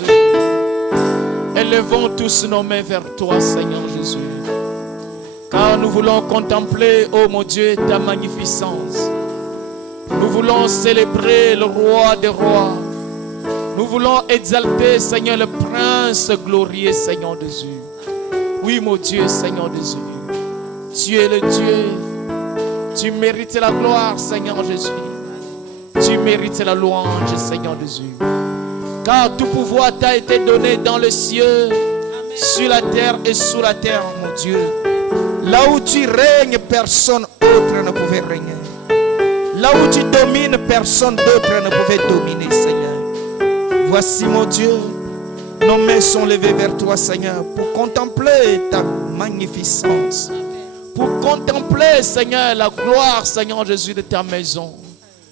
Jésus. Élevons tous nos mains vers toi, Seigneur Jésus. Car nous voulons contempler, oh mon Dieu, ta magnificence. Nous voulons célébrer le roi des rois. Nous voulons exalter, Seigneur, le prince glorieux, Seigneur Jésus. Oui, mon Dieu, Seigneur Jésus. Tu es le Dieu. Tu mérites la gloire, Seigneur Jésus. Tu mérites la louange, Seigneur Jésus. Car tout pouvoir t'a été donné dans le ciel, sur la terre et sous la terre, mon Dieu. Là où tu règnes, personne autre ne pouvait régner. Là où tu domines, personne d'autre ne pouvait dominer, Seigneur. Voici, mon Dieu, nos mains sont levées vers toi, Seigneur, pour contempler ta magnificence. Pour contempler, Seigneur, la gloire, Seigneur Jésus, de ta maison.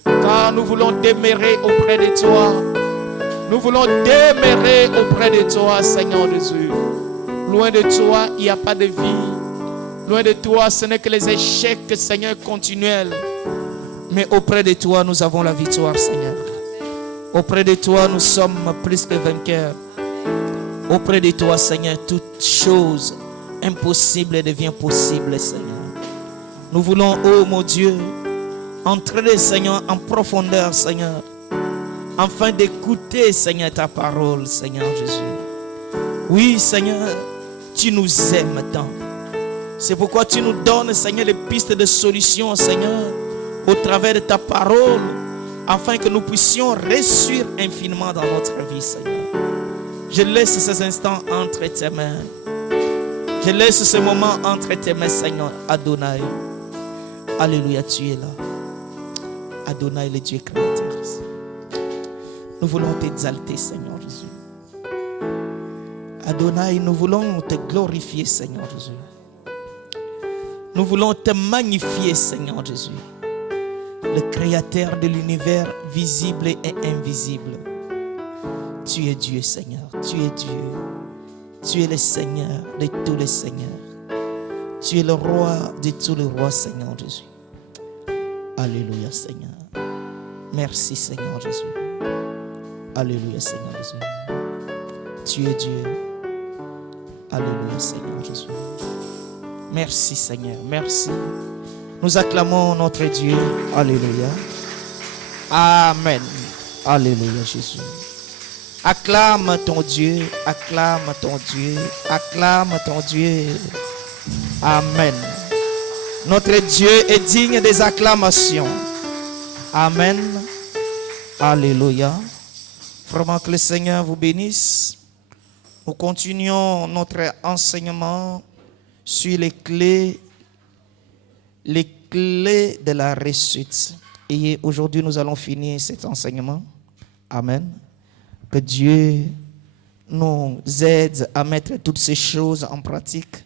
Car nous voulons demeurer auprès de toi. Nous voulons demeurer auprès de toi, Seigneur Jésus. Loin de toi, il n'y a pas de vie. Loin de toi, ce n'est que les échecs, Seigneur, continuels. Mais auprès de toi, nous avons la victoire, Seigneur. Auprès de toi, nous sommes plus que vainqueurs. Auprès de toi, Seigneur, toute chose impossible devient possible, Seigneur. Nous voulons, oh mon Dieu, entrer, Seigneur, en profondeur, Seigneur, afin d'écouter, Seigneur, ta parole, Seigneur Jésus. Oui, Seigneur, tu nous aimes tant. C'est pourquoi tu nous donnes, Seigneur, les pistes de solution, Seigneur, au travers de ta parole, afin que nous puissions réussir infiniment dans notre vie, Seigneur. Je laisse ces instants entre tes mains. Je laisse ce moment entre tes mains, Seigneur Adonai. Alléluia, tu es là. Adonai, le Dieu créateur. Nous voulons t'exalter, Seigneur Jésus. Adonai, nous voulons te glorifier, Seigneur Jésus. Nous voulons te magnifier, Seigneur Jésus. Le créateur de l'univers visible et invisible. Tu es Dieu, Seigneur. Tu es Dieu. Tu es le Seigneur de tous les seigneurs. Tu es le roi de tous les rois, Seigneur Jésus. Alléluia, Seigneur. Merci, Seigneur Jésus. Alléluia, Seigneur Jésus. Tu es Dieu. Alléluia, Seigneur Jésus. Merci, Seigneur. Merci. Nous acclamons notre Dieu. Alléluia. Amen. Alléluia, Jésus. Acclame ton Dieu. Acclame ton Dieu. Acclame ton Dieu. Amen. Notre Dieu est digne des acclamations. Amen. Alléluia. Vraiment que le Seigneur vous bénisse. Nous continuons notre enseignement sur les clés de la réussite. Et aujourd'hui, nous allons finir cet enseignement. Amen. Que Dieu nous aide à mettre toutes ces choses en pratique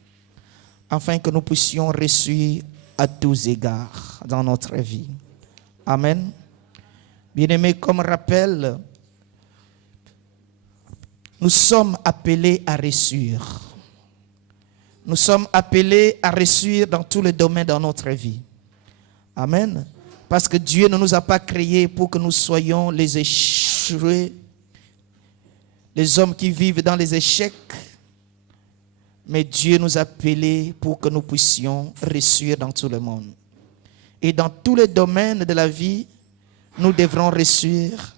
afin que nous puissions réussir à tous égards dans notre vie. Amen. Bien-aimés, comme rappel, nous sommes appelés à réussir. Nous sommes appelés à réussir dans tous les domaines de notre vie. Amen. Parce que Dieu ne nous a pas créés pour que nous soyons les échoués, les hommes qui vivent dans les échecs. Mais Dieu nous a appelés pour que nous puissions réussir dans tout le monde. Et dans tous les domaines de la vie, nous devrons réussir.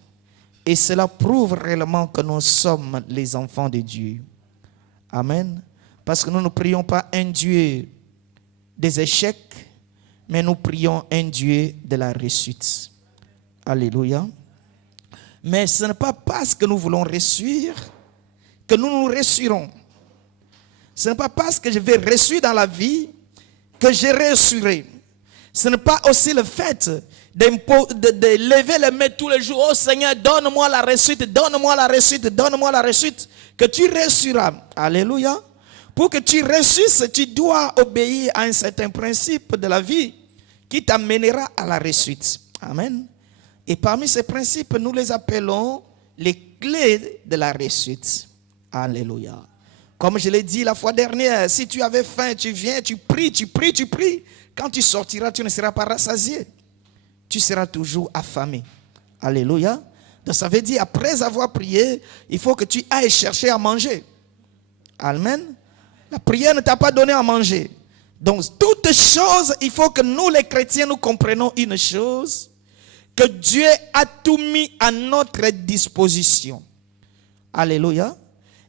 Et cela prouve réellement que nous sommes les enfants de Dieu. Amen. Parce que nous ne prions pas un Dieu des échecs, mais nous prions un Dieu de la réussite. Alléluia. Mais ce n'est pas parce que nous voulons réussir que nous réussirons. Ce n'est pas parce que je vais réussir dans la vie que je réussirai. Ce n'est pas aussi le fait de lever les mains tous les jours. Oh Seigneur, donne-moi la réussite, donne-moi la réussite, donne-moi la réussite. Que tu réussiras. Alléluia. Pour que tu réussisses, tu dois obéir à un certain principe de la vie qui t'amènera à la réussite. Amen. Et parmi ces principes, nous les appelons les clés de la réussite. Alléluia. Comme je l'ai dit la fois dernière, si tu avais faim, tu viens, tu pries, tu pries, tu pries. Quand tu sortiras, tu ne seras pas rassasié. Tu seras toujours affamé. Alléluia. Donc ça veut dire, après avoir prié, il faut que tu ailles chercher à manger. Amen. La prière ne t'a pas donné à manger. Donc, toutes choses, il faut que nous, les chrétiens, nous comprenions une chose, que Dieu a tout mis à notre disposition. Alléluia.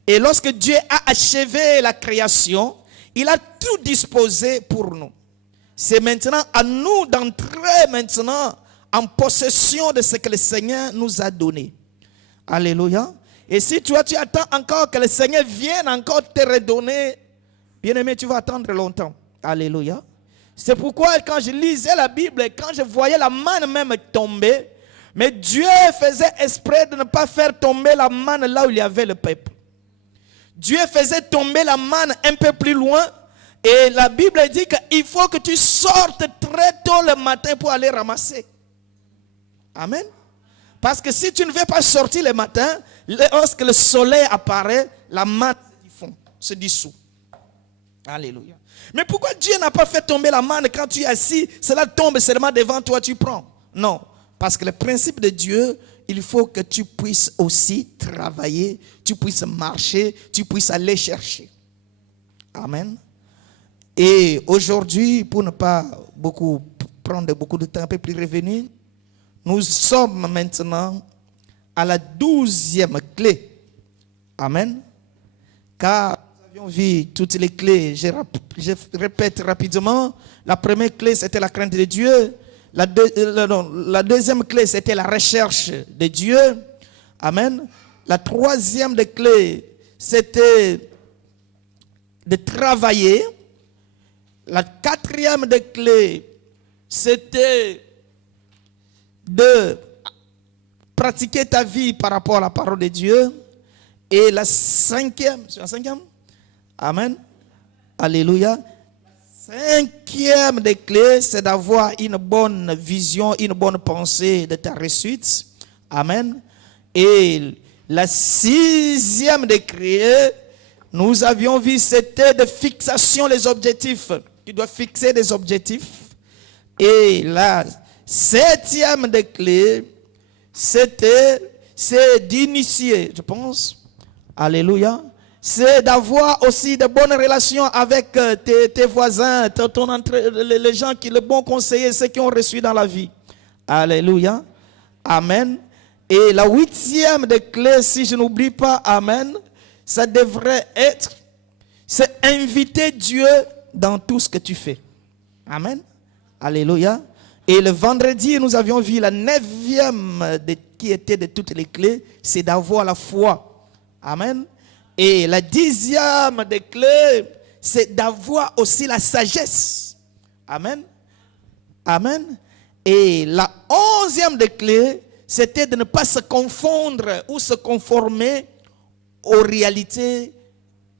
Et lorsque Dieu a achevé la création, il a tout disposé pour nous. C'est maintenant à nous d'entrer maintenant en possession de ce que le Seigneur nous a donné. Alléluia. Et si tu attends encore que le Seigneur vienne encore te redonner, bien-aimé, tu vas attendre longtemps. Alléluia. C'est pourquoi quand je lisais la Bible, quand je voyais la manne même tomber, mais Dieu faisait exprès de ne pas faire tomber la manne là où il y avait le peuple. Dieu faisait tomber la manne un peu plus loin. Et la Bible dit qu'il faut que tu sortes très tôt le matin pour aller ramasser. Amen. Parce que si tu ne veux pas sortir le matin, lorsque le soleil apparaît, la manne se dissout. Alléluia. Mais pourquoi Dieu n'a pas fait tomber la manne quand tu es assis, cela tombe seulement devant toi, tu prends? Non. Parce que le principe de Dieu, il faut que tu puisses aussi travailler, tu puisses marcher, tu puisses aller chercher. Amen. Et aujourd'hui, pour ne pas prendre beaucoup de temps, un peu plus revenir, nous sommes maintenant à la 12e clé. Amen. Car nous avions vu toutes les clés. Je répète rapidement. La première clé, c'était la crainte de Dieu. La deuxième clé, c'était la recherche de Dieu. Amen. La troisième clé, c'était de travailler. La quatrième clé, c'était de pratiquer ta vie par rapport à la parole de Dieu. Et la cinquième, c'est la cinquième? Amen. Alléluia. Cinquième des clés, c'est d'avoir une bonne vision, une bonne pensée de ta réussite. Amen. Et la sixième des clés, nous avions vu, c'était de fixation des objectifs. Tu dois fixer des objectifs. Et la septième des clés, c'est d'initier, je pense. Alléluia. C'est d'avoir aussi de bonnes relations avec tes voisins, les gens les bons conseillers, ceux qui ont reçu dans la vie. Alléluia. Amen. Et la huitième des clés, si je n'oublie pas, amen, ça devrait être, c'est inviter Dieu dans tout ce que tu fais. Amen. Alléluia. Et le vendredi, nous avions vu la neuvième qui était de toutes les clés, c'est d'avoir la foi. Amen. Et la dixième des clés, c'est d'avoir aussi la sagesse. Amen. Amen. Et la onzième des clés, c'était de ne pas se confondre ou se conformer aux réalités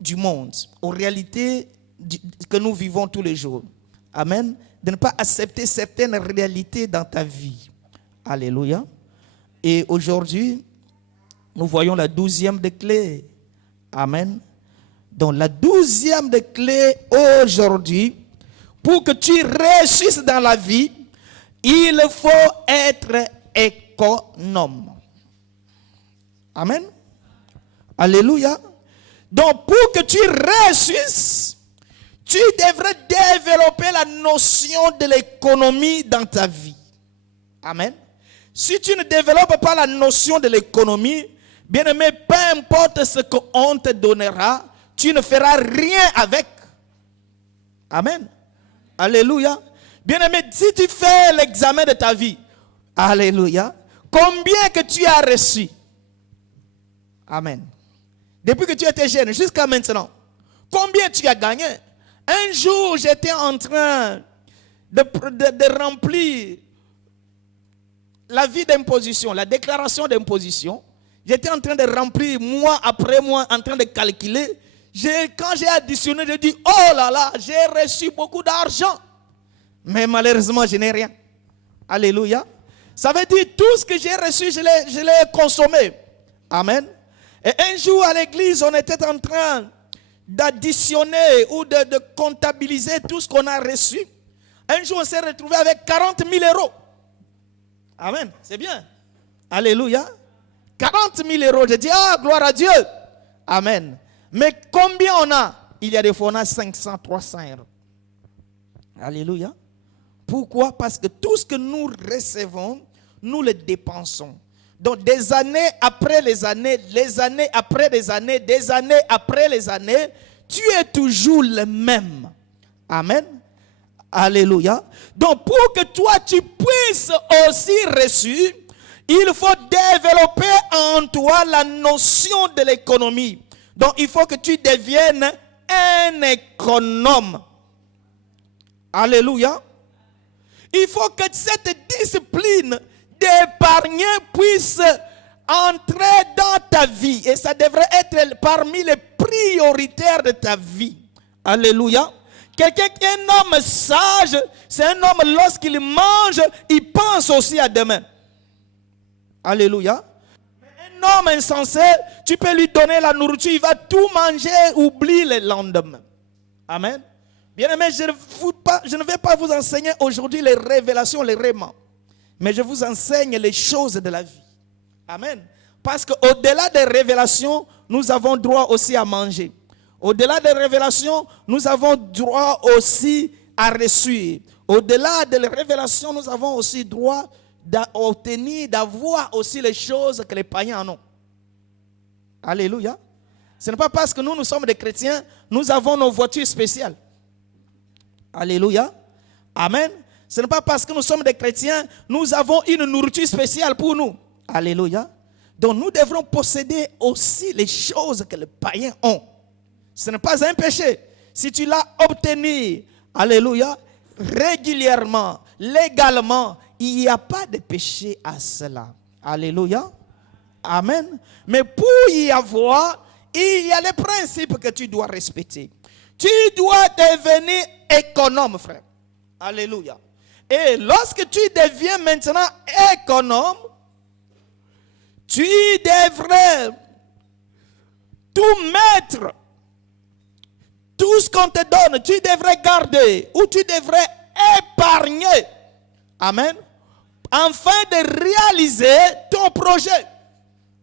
du monde, aux réalités que nous vivons tous les jours. Amen. De ne pas accepter certaines réalités dans ta vie. Alléluia. Et aujourd'hui, nous voyons la 12e des clés. Amen. Donc la 12e des clés aujourd'hui, pour que tu réussisses dans la vie, il faut être économe. Amen. Alléluia. Donc pour que tu réussisses, tu devrais développer la notion de l'économie dans ta vie. Amen. Si tu ne développes pas la notion de l'économie, bien aimé, peu importe ce qu'on te donnera, tu ne feras rien avec. Amen. Alléluia. Bien aimé, si tu fais l'examen de ta vie, alléluia, combien que tu as reçu? Amen. Depuis que tu étais jeune jusqu'à maintenant, combien tu as gagné? Un jour, j'étais en train de remplir la vie d'imposition, la déclaration d'imposition. J'étais en train de remplir mois après mois, en train de calculer. Quand j'ai additionné, j'ai dit, oh là là, j'ai reçu beaucoup d'argent. Mais malheureusement, je n'ai rien. Alléluia. Ça veut dire, tout ce que j'ai reçu, je l'ai consommé. Amen. Et un jour à l'église, on était en train d'additionner ou de comptabiliser tout ce qu'on a reçu. Un jour, on s'est retrouvé avec 40 000 euros. Amen. C'est bien. Alléluia. 40 000 euros. Je dis, ah, gloire à Dieu. Amen. Mais combien on a? Il y a des fois, on a 500, 300 euros. Alléluia. Pourquoi? Parce que tout ce que nous recevons, nous le dépensons. Donc des années après les années après les années, des années après les années, tu es toujours le même. Amen. Alléluia. Donc pour que toi tu puisses aussi reçu, il faut développer en toi la notion de l'économie. Donc il faut que tu deviennes un économe. Alléluia. Il faut que cette discipline d'épargner puisse entrer dans ta vie. Et ça devrait être parmi les prioritaires de ta vie. Alléluia. Quelqu'un qui est un homme sage, c'est un homme lorsqu'il mange, il pense aussi à demain. Alléluia. Un homme insensé, tu peux lui donner la nourriture, il va tout manger, oublie le lendemain. Amen. Bien-aimé, je ne vais pas vous enseigner aujourd'hui les révélations, les rêves, mais je vous enseigne les choses de la vie. Amen. Parce qu'au-delà des révélations, nous avons droit aussi à manger. Au-delà des révélations, nous avons droit aussi à reçu. Au-delà des révélations, nous avons aussi droit d'obtenir, d'avoir aussi les choses que les païens en ont. Alléluia. Ce n'est pas parce que nous sommes des chrétiens, nous avons nos voitures spéciales. Alléluia. Amen. Ce n'est pas parce que nous sommes des chrétiens, nous avons une nourriture spéciale pour nous. Alléluia. Donc nous devrons posséder aussi les choses que les païens ont. Ce n'est pas un péché. Si tu l'as obtenu, alléluia, régulièrement, légalement, il n'y a pas de péché à cela. Alléluia. Amen. Mais pour y avoir, il y a les principes que tu dois respecter. Tu dois devenir économe, frère. Alléluia. Et lorsque tu deviens maintenant économe, tu devrais tout mettre, tout ce qu'on te donne, tu devrais garder ou tu devrais épargner. Amen. Afin de réaliser ton projet.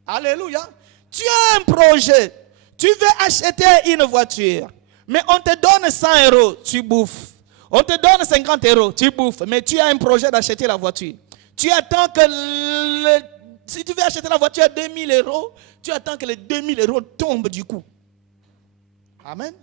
Alléluia. Tu as un projet. Tu veux acheter une voiture. Mais on te donne 100 euros, tu bouffes. On te donne 50 euros, tu bouffes. Mais tu as un projet d'acheter la voiture. Tu attends que si tu veux acheter la voiture à 2000 euros, tu attends que les 2000 euros tombent du coup. Amen.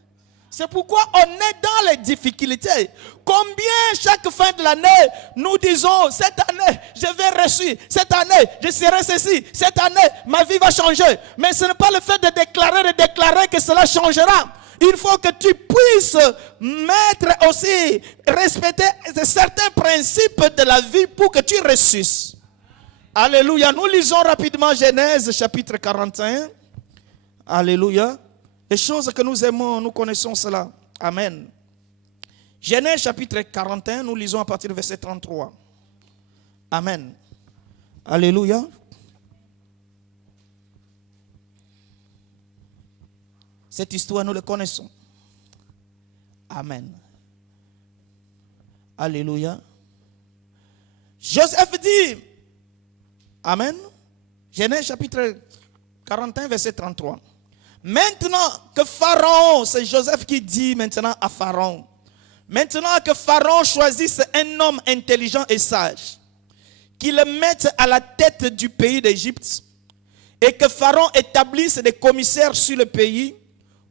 C'est pourquoi on est dans les difficultés. Combien chaque fin de l'année, nous disons, cette année, je vais reçu. Cette année, je serai ceci. Cette année, ma vie va changer. Mais ce n'est pas le fait de déclarer que cela changera. Il faut que tu puisses mettre aussi, respecter certains principes de la vie pour que tu ressuscites. Alléluia. Nous lisons rapidement Genèse chapitre 41. Alléluia. Les choses que nous aimons, nous connaissons cela. Amen. Genèse chapitre 41, nous lisons à partir du verset 33. Amen. Alléluia. Cette histoire, nous la connaissons. Amen. Alléluia. Joseph dit, amen. Genèse chapitre 41, verset 33. Maintenant que Pharaon, c'est Joseph qui dit maintenant à Pharaon, maintenant que Pharaon choisisse un homme intelligent et sage, qu'il le mette à la tête du pays d'Égypte, et que Pharaon établisse des commissaires sur le pays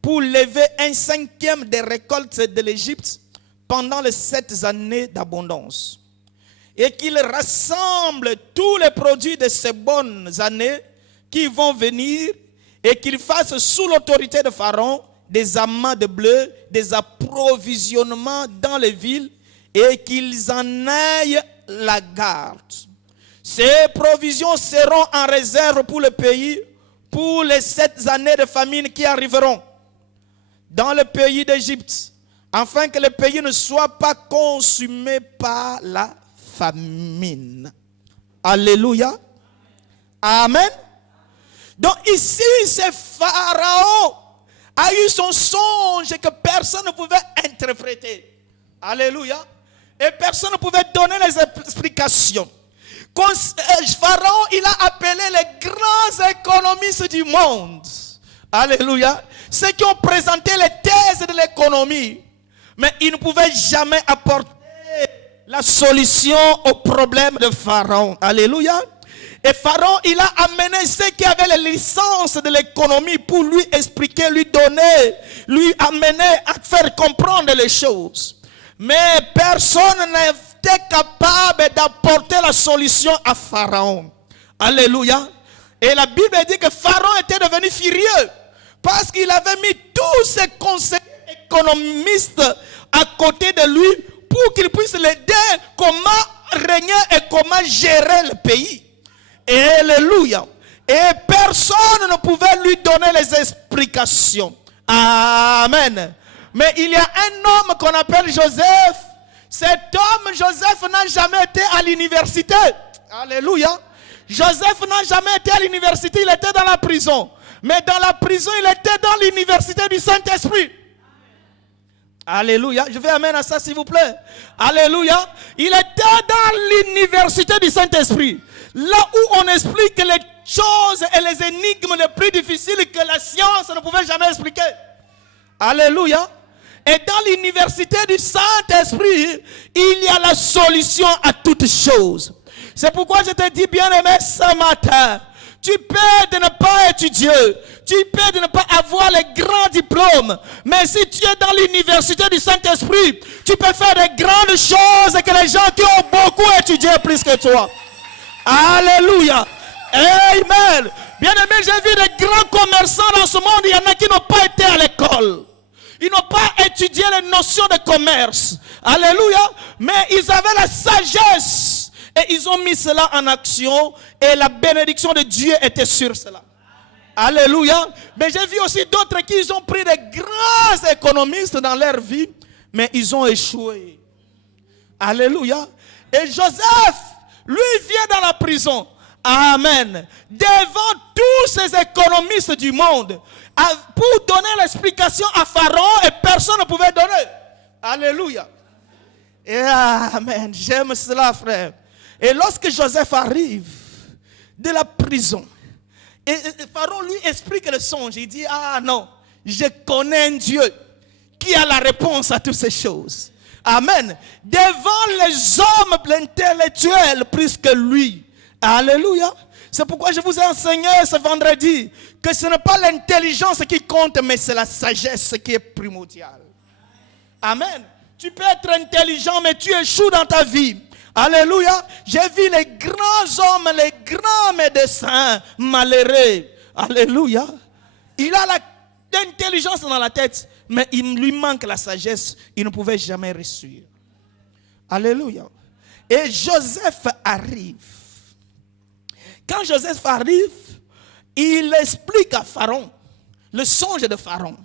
pour lever 1/5 des récoltes de l'Égypte pendant les 7 années d'abondance, et qu'il rassemble tous les produits de ces bonnes années qui vont venir, et qu'il fasse sous l'autorité de Pharaon des amas de bleu, des approvisionnements dans les villes, et qu'ils en aillent la garde. Ces provisions seront en réserve pour le pays pour les 7 années de famine qui arriveront dans le pays d'Égypte, afin que le pays ne soit pas consumé par la famine. Alléluia. Amen. Donc ici, c'est Pharaon a eu son songe que personne ne pouvait interpréter. Alléluia. Et personne ne pouvait donner les explications. Pharaon, il a appelé les grands économistes du monde. Alléluia. Ceux qui ont présenté les thèses de l'économie. Mais ils ne pouvaient jamais apporter la solution au problème de Pharaon. Alléluia. Et Pharaon, il a amené ceux qui avaient les licences de l'économie pour lui expliquer, lui donner, lui amener à faire comprendre les choses. Mais personne n'était capable d'apporter la solution à Pharaon. Alléluia. Et la Bible dit que Pharaon était devenu furieux parce qu'il avait mis tous ses conseillers économistes à côté de lui pour qu'il puisse l'aider comment régner et comment gérer le pays. Alléluia. Et personne ne pouvait lui donner les explications. Amen. Mais il y a un homme qu'on appelle Joseph. Cet homme, Joseph, n'a jamais été à l'université. Alléluia. Joseph n'a jamais été à l'université, il était dans la prison. Mais dans la prison, il était dans l'université du Saint-Esprit. Alléluia. Je vais amener à ça, s'il vous plaît. Alléluia. Il était dans l'université du Saint-Esprit. Là où on explique les choses et les énigmes les plus difficiles que la science ne pouvait jamais expliquer. Alléluia. Et dans l'université du Saint-Esprit, il y a la solution à toutes choses. C'est pourquoi je te dis, bien-aimé, ce matin, tu peux de ne pas étudier, tu peux de ne pas avoir les grands diplômes, mais si tu es dans l'université du Saint-Esprit, tu peux faire de grandes choses que les gens qui ont beaucoup étudié plus que toi. Alléluia. Amen. Bien-aimé, j'ai vu des grands commerçants dans ce monde, il y en a qui n'ont pas été à l'école. Ils n'ont pas étudié les notions de commerce. Alléluia. Mais ils avaient la sagesse. Et ils ont mis cela en action. Et la bénédiction de Dieu était sur cela. Alléluia. Mais j'ai vu aussi d'autres qui ont pris des grands économistes dans leur vie. Mais ils ont échoué. Alléluia. Et Joseph, lui, vient dans la prison. Amen. Devant tous ces économistes du monde. Pour donner l'explication à Pharaon. Et personne ne pouvait donner. Alléluia. Et amen. J'aime cela, frère. Et lorsque Joseph arrive de la prison, et Pharaon lui explique le songe, il dit, ah non, je connais un Dieu qui a la réponse à toutes ces choses. Amen. Devant les hommes intellectuels plus que lui. Alléluia. C'est pourquoi je vous ai enseigné ce vendredi que ce n'est pas l'intelligence qui compte, mais c'est la sagesse qui est primordiale. Amen. Tu peux être intelligent, mais tu échoues dans ta vie. Alléluia. J'ai vu les grands hommes, les grands médecins malheureux. Alléluia. Il a l'intelligence dans la tête, mais il lui manque la sagesse. Il ne pouvait jamais réussir. Alléluia. Et Joseph arrive. Quand Joseph arrive, il explique à Pharaon le songe de Pharaon.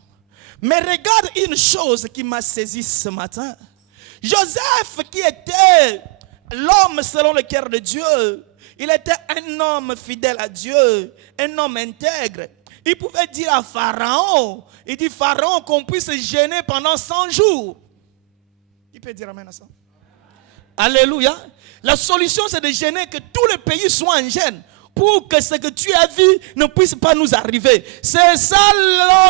Mais regarde une chose qui m'a saisi ce matin. Joseph qui était l'homme selon le cœur de Dieu, il était un homme fidèle à Dieu, un homme intègre. Il pouvait dire à Pharaon, il dit Pharaon qu'on puisse jeûner pendant 100 jours. Qui peut dire amen à ça? Alléluia. La solution c'est de jeûner, que tout le pays soit en jeûne, pour que ce que tu as vu ne puisse pas nous arriver. C'est ça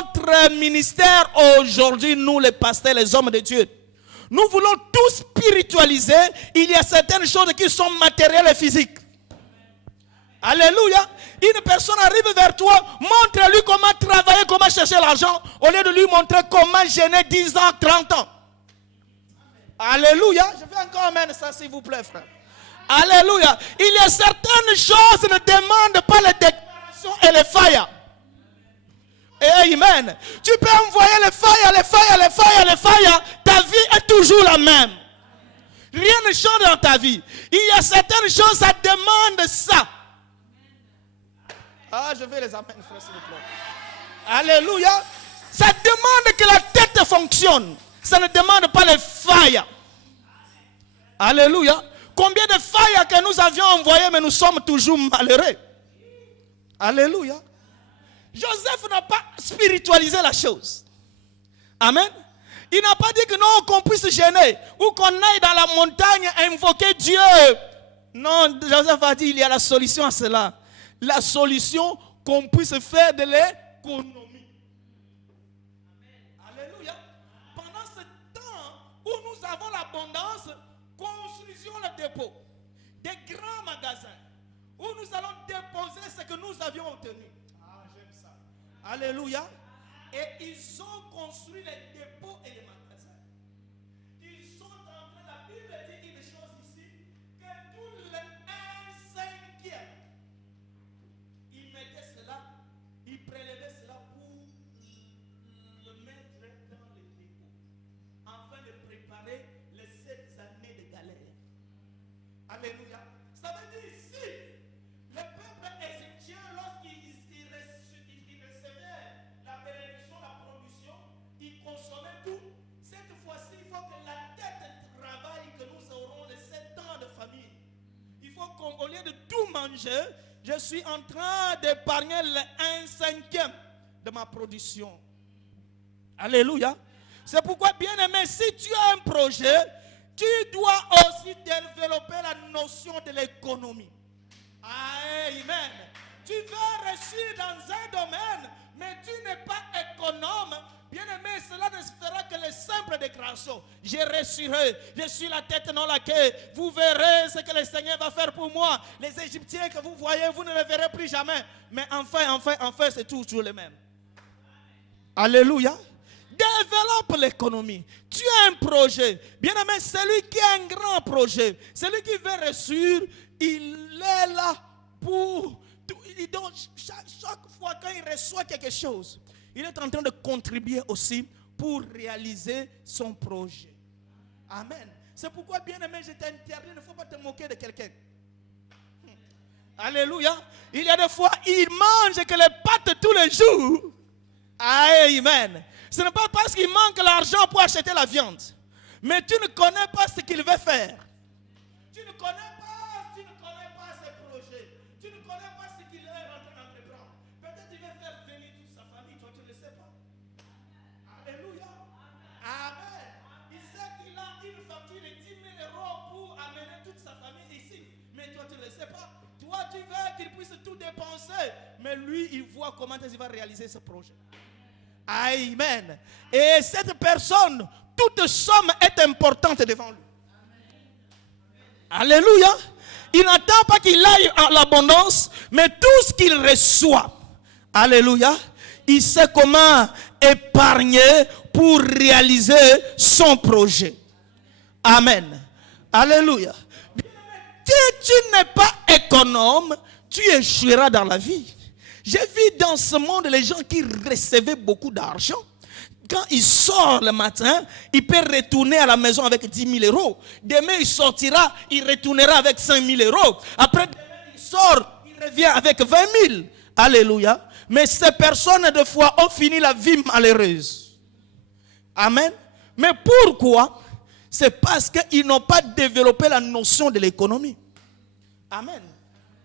notre ministère aujourd'hui, nous les pasteurs, les hommes de Dieu. Nous voulons tout spiritualiser. Il y a certaines choses qui sont matérielles et physiques. Alléluia. Une personne arrive vers toi, montre-lui comment travailler, comment chercher l'argent, au lieu de lui montrer comment gêner 10 ans, 30 ans. Alléluia. Je vais encore amener ça, s'il vous plaît, frère. Alléluia. Il y a certaines choses qui ne demandent pas les déclarations et les failles. Amen. Tu peux envoyer les failles. Ta vie est toujours la même. Rien ne change dans ta vie. Il y a certaines choses, ça demande ça. Ah, je vais les amener, frère, s'il vous plaît. Alléluia. Ça demande que la tête fonctionne. Ça ne demande pas les failles. Alléluia. Combien de failles que nous avions envoyées, mais nous sommes toujours malheureux. Alléluia. Joseph n'a pas spiritualisé la chose. Amen. Il n'a pas dit que non, qu'on puisse gêner ou qu'on aille dans la montagne invoquer Dieu. Non, Joseph a dit, il y a la solution à cela. La solution qu'on puisse faire de l'économie. Alléluia. Pendant ce temps où nous avons l'abondance, construisons le dépôt. Des grands magasins où nous allons déposer ce que nous avions obtenu. Ah, j'aime ça. Alléluia. Et ils ont construit les dépôts et les magasins. Ils sont en train, la Bible dit une chose ici, que tout le 1/5, ils mettaient cela, ils prélevaient cela pour le mettre dans les dépôts, afin de préparer les 7 années de galère. Alléluia. Ça veut dire ici, le peuple égyptien, lorsqu'il recevait la bénédiction, la production, il consommait tout. Cette fois-ci, il faut que la tête travaille, que nous aurons les 7 ans de famille. Il faut qu'au lieu de tout manger, je suis en train d'épargner le 1/5 de ma production. Alléluia. C'est pourquoi, bien aimé, si tu as un projet, tu dois aussi développer la notion de l'économie. Amen. Tu veux réussir dans un domaine, mais tu n'es pas économe. Bien aimé, cela ne fera que les simples déclarations. Je réussirai, je suis la tête dans la queue. Vous verrez ce que le Seigneur va faire pour moi. Les Égyptiens que vous voyez, vous ne les verrez plus jamais. Mais enfin, c'est toujours les mêmes. Alléluia. Développe l'économie. Tu as un projet. Bien aimé, celui qui a un grand projet, celui qui veut réussir, il est là pour... Donc, chaque fois qu'il reçoit quelque chose, il est en train de contribuer aussi pour réaliser son projet. Amen. C'est pourquoi, bien aimé, je t'interdis, il ne faut pas te moquer de quelqu'un. Alléluia. Il y a des fois, il mange que les pâtes tous les jours. Amen. Ce n'est pas parce qu'il manque l'argent pour acheter la viande. Mais tu ne connais pas ce qu'il veut faire. Tu ne connais pas ses projets. Tu ne connais pas ce qu'il est en train d'entreprendre. Peut-être qu'il veut faire venir toute sa famille, toi tu ne le sais pas. Alléluia. Amen. Il sait qu'il a une facture de 10 000 € pour amener toute sa famille ici. Mais toi tu ne le sais pas. Toi tu veux qu'il puisse tout dépenser. Mais lui il voit comment il va réaliser ce projet. Amen. Et cette personne, toute somme est importante devant lui. Alléluia. Il n'attend pas qu'il aille à l'abondance, mais tout ce qu'il reçoit, alléluia, il sait comment épargner pour réaliser son projet. Amen. Alléluia. Si tu n'es pas économe, tu échoueras dans la vie. J'ai vu dans ce monde les gens qui recevaient beaucoup d'argent. Quand il sort le matin, il peut retourner à la maison avec 10 000 €. Demain, il sortira, il retournera avec 5 000 €. Après, demain, il sort, il revient avec 20 000. Alléluia. Mais ces personnes, de fois, ont fini la vie malheureuse. Amen. Mais pourquoi? C'est parce qu'ils n'ont pas développé la notion de l'économie. Amen.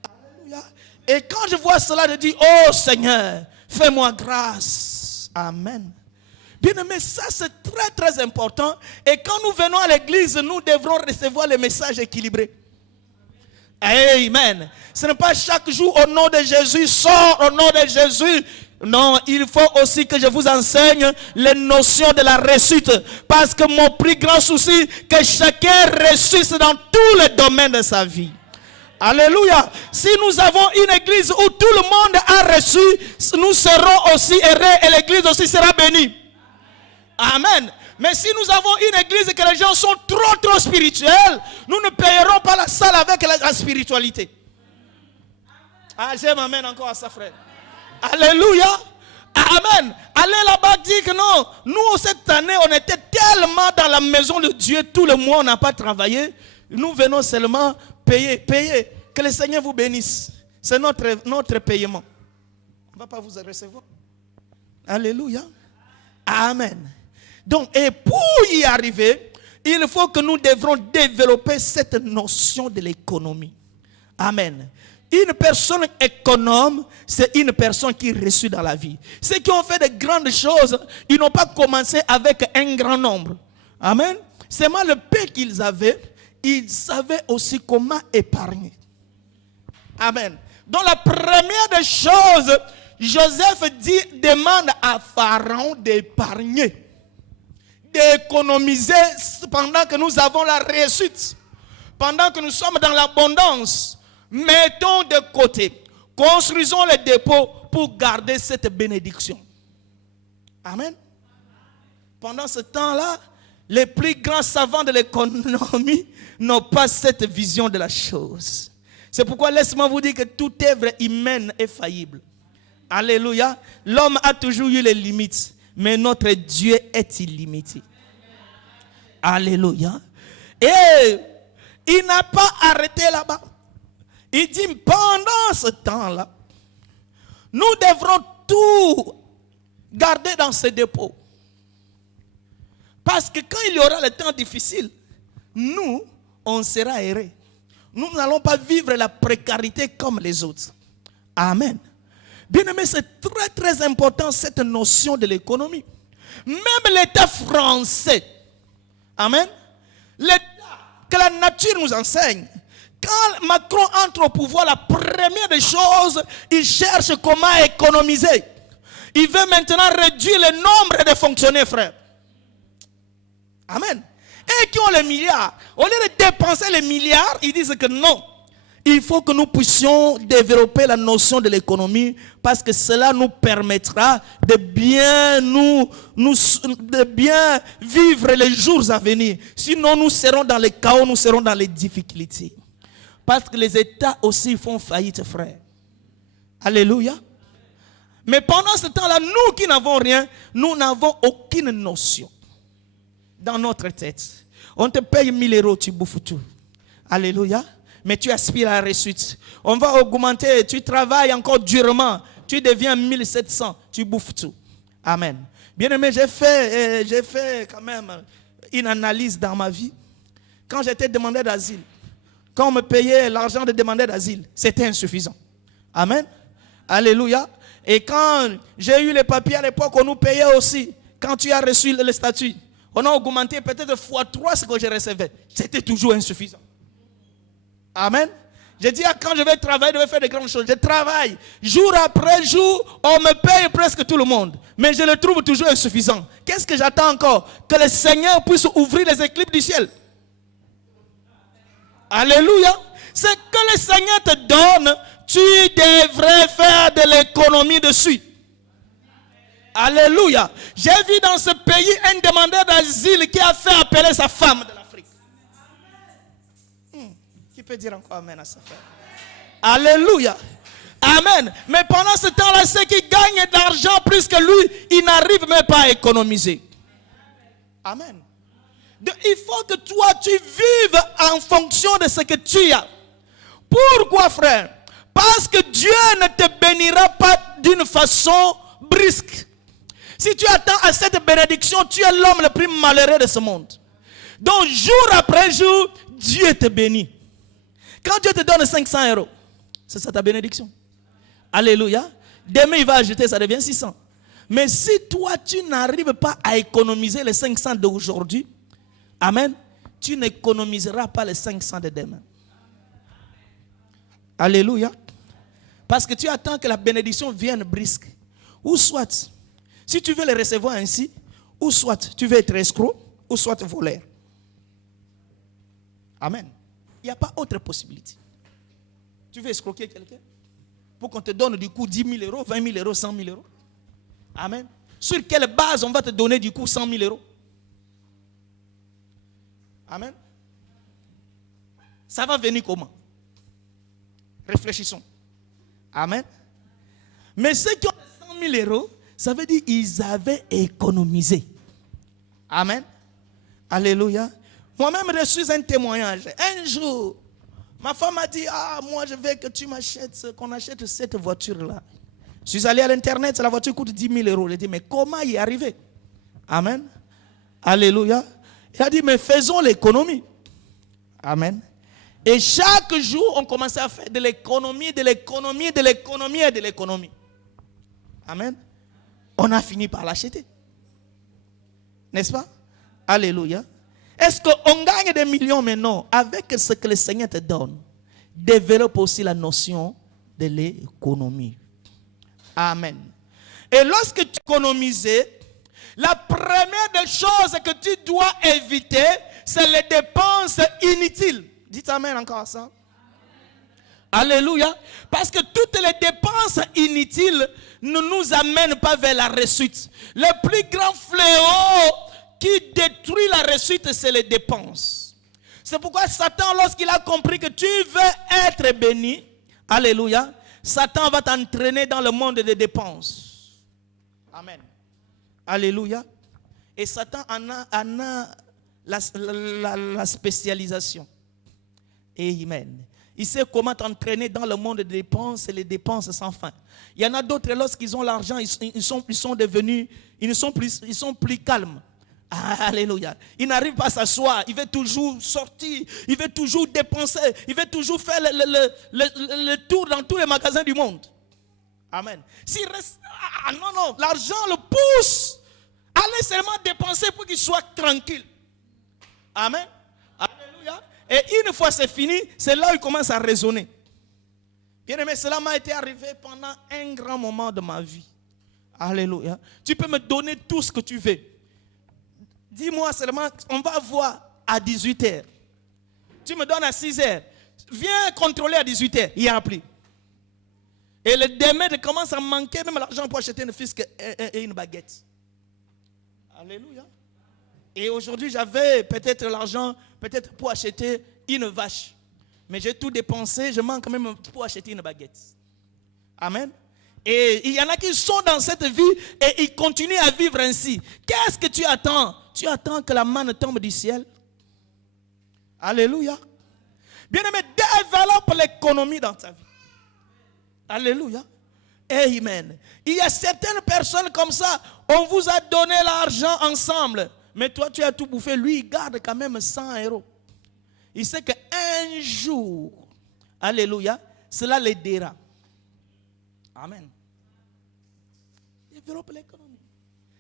Alléluia. Et quand je vois cela, je dis, oh Seigneur, fais-moi grâce. Amen. Bien aimé, ça c'est très très important. Et quand nous venons à l'église, nous devrons recevoir les messages équilibrés. Amen. Ce n'est pas chaque jour au nom de Jésus, sort au nom de Jésus. Non, il faut aussi que je vous enseigne les notions de la réussite. Parce que mon plus grand souci, que chacun réussisse dans tous les domaines de sa vie. Alléluia. Si nous avons une église où tout le monde a reçu, nous serons aussi heureux et l'église aussi sera bénie. Amen. Mais si nous avons une église que les gens sont trop spirituels, nous ne payerons pas la salle avec la spiritualité. Ah, j'aime amen encore à ça, frère. Alléluia. Amen. Allez là-bas dire que non, nous cette année on était tellement dans la maison de Dieu, tout le mois on n'a pas travaillé. Nous venons seulement payer. Que le Seigneur vous bénisse. C'est notre paiement. On ne va pas vous recevoir. Alléluia. Amen. Donc, et pour y arriver, il faut que nous devrons développer cette notion de l'économie. Amen. Une personne économe, c'est une personne qui réussit dans la vie. Ceux qui ont fait de grandes choses, ils n'ont pas commencé avec un grand nombre. Amen. Seulement le peu qu'ils avaient, il savait aussi comment épargner. Amen. Donc la première des choses, Joseph demande à Pharaon d'épargner, d'économiser pendant que nous avons la réussite, pendant que nous sommes dans l'abondance. Mettons de côté, construisons les dépôts pour garder cette bénédiction. Amen. Pendant ce temps-là, les plus grands savants de l'économie n'ont pas cette vision de la chose. C'est pourquoi laisse-moi vous dire que toute œuvre humaine est faillible. Alléluia. L'homme a toujours eu les limites, mais notre Dieu est illimité. Alléluia. Et il n'a pas arrêté là-bas. Il dit, pendant ce temps-là, nous devrons tout garder dans ce dépôt. Parce que quand il y aura le temps difficile, nous, on sera errés. Nous n'allons pas vivre la précarité comme les autres. Amen. Bien-aimé, c'est très très important cette notion de l'économie. Même l'État français, amen, l'État que la nature nous enseigne. Quand Macron entre au pouvoir, la première des choses, il cherche comment économiser. Il veut maintenant réduire le nombre de fonctionnaires, frères. Amen. Et qui ont les milliards, au lieu de dépenser les milliards, ils disent que non. Il faut que nous puissions développer la notion de l'économie parce que cela nous permettra de bien de bien vivre les jours à venir. Sinon, nous serons dans le chaos, nous serons dans les difficultés. Parce que les États aussi font faillite, frère. Alléluia. Mais pendant ce temps-là, nous qui n'avons rien, nous n'avons aucune notion dans notre tête. On te paye 1000 euros, tu bouffes tout. Alléluia. Mais tu aspires à la réussite. On va augmenter, tu travailles encore durement. Tu deviens 1700, tu bouffes tout. Amen. Bien-aimé, j'ai fait quand même une analyse dans ma vie. Quand j'étais demandeur d'asile, quand on me payait l'argent de demandeur d'asile, c'était insuffisant. Amen. Alléluia. Et quand j'ai eu les papiers à l'époque, on nous payait aussi. Quand tu as reçu le statut, on a augmenté peut-être x3 ce que je recevais. C'était toujours insuffisant. Amen. Je dis, quand je vais travailler, je vais faire de grandes choses. Je travaille. Jour après jour, on me paye presque tout le monde. Mais je le trouve toujours insuffisant. Qu'est-ce que j'attends encore? Que le Seigneur puisse ouvrir les éclipses du ciel. Alléluia. Ce que le Seigneur te donne, tu devrais faire de l'économie dessus. Alléluia. J'ai vu dans ce pays un demandeur d'asile qui a fait appeler sa femme de l'Afrique. Qui peut dire encore amen à ça, frère? Alléluia. Amen. Mais pendant ce temps-là, ceux qui gagnent de l'argent plus que lui, ils n'arrivent même pas à économiser. Amen. Donc, il faut que toi, tu vives en fonction de ce que tu as. Pourquoi, frère? Parce que Dieu ne te bénira pas d'une façon brusque. Si tu attends à cette bénédiction, tu es l'homme le plus malheureux de ce monde. Donc, jour après jour, Dieu te bénit. Quand Dieu te donne 500 euros, c'est ça ta bénédiction. Alléluia. Demain, il va ajouter, ça devient 600. Mais si toi, tu n'arrives pas à économiser les 500 d'aujourd'hui, amen, tu n'économiseras pas les 500 de demain. Alléluia. Parce que tu attends que la bénédiction vienne brusque. Ou soit, si tu veux les recevoir ainsi, ou soit tu veux être escroc, ou soit voleur. Amen. Il n'y a pas autre possibilité. Tu veux escroquer quelqu'un pour qu'on te donne du coup 10 000 euros, 20 000 euros, 100 000 euros. Amen. Sur quelle base on va te donner du coup 100 000 euros? Amen. Ça va venir comment? Réfléchissons. Amen. Mais ceux qui ont 100 000 euros, ça veut dire qu'ils avaient économisé. Amen. Alléluia. Moi-même, je suis un témoignage. Un jour, ma femme m'a dit, moi je veux que tu m'achètes, qu'on achète cette voiture-là. Je suis allé à l'internet, la voiture coûte 10 000 euros. J'ai dit, mais comment y arriver? Amen. Alléluia. Il a dit, mais faisons l'économie. Amen. Et chaque jour, on commençait à faire de l'économie, de l'économie, de l'économie et de l'économie. Amen. On a fini par l'acheter. N'est-ce pas? Alléluia. Est-ce qu'on gagne des millions? Mais non. Avec ce que le Seigneur te donne, développe aussi la notion de l'économie. Amen. Et lorsque tu économises, la première des choses que tu dois éviter, c'est les dépenses inutiles. Dites amen encore à ça. Alléluia. Parce que toutes les dépenses inutiles ne nous amènent pas vers la réussite. Le plus grand fléau qui détruit la réussite, c'est les dépenses. C'est pourquoi Satan, lorsqu'il a compris que tu veux être béni, alléluia, Satan va t'entraîner dans le monde des dépenses. Amen. Alléluia. Et Satan en a la spécialisation. Amen. Il sait comment t'entraîner dans le monde des dépenses et les dépenses sans fin. Il y en a d'autres, lorsqu'ils ont l'argent, ils sont devenus, ils sont plus calmes. Alléluia. Il n'arrive pas à s'asseoir. Il veut toujours sortir. Il veut toujours dépenser. Il veut toujours faire le tour dans tous les magasins du monde. Amen. S'il reste, non, l'argent le pousse. Allez seulement dépenser pour qu'il soit tranquille. Amen. Alléluia. Et une fois c'est fini, c'est là où il commence à raisonner. Bien aimé, cela m'a été arrivé pendant un grand moment de ma vie. Alléluia. Tu peux me donner tout ce que tu veux. Dis-moi seulement, on va voir à 18h. Tu me donnes à 6h. Viens contrôler à 18h. Il n'y a plus. Et le demain commence à manquer même l'argent pour acheter une fisc et une baguette. Alléluia. Et aujourd'hui, j'avais peut-être l'argent peut-être pour acheter une vache. Mais j'ai tout dépensé, je manque même pour acheter une baguette. Amen. Et il y en a qui sont dans cette vie et ils continuent à vivre ainsi. Qu'est-ce que tu attends? Tu attends que la manne tombe du ciel? Alléluia. Bien-aimé, développe l'économie dans ta vie. Alléluia. Amen. Il y a certaines personnes comme ça, on vous a donné l'argent ensemble, mais toi tu as tout bouffé, lui il garde quand même 100 €. Il sait qu'un jour, alléluia, cela l'aidera. Amen. Développe l'économie.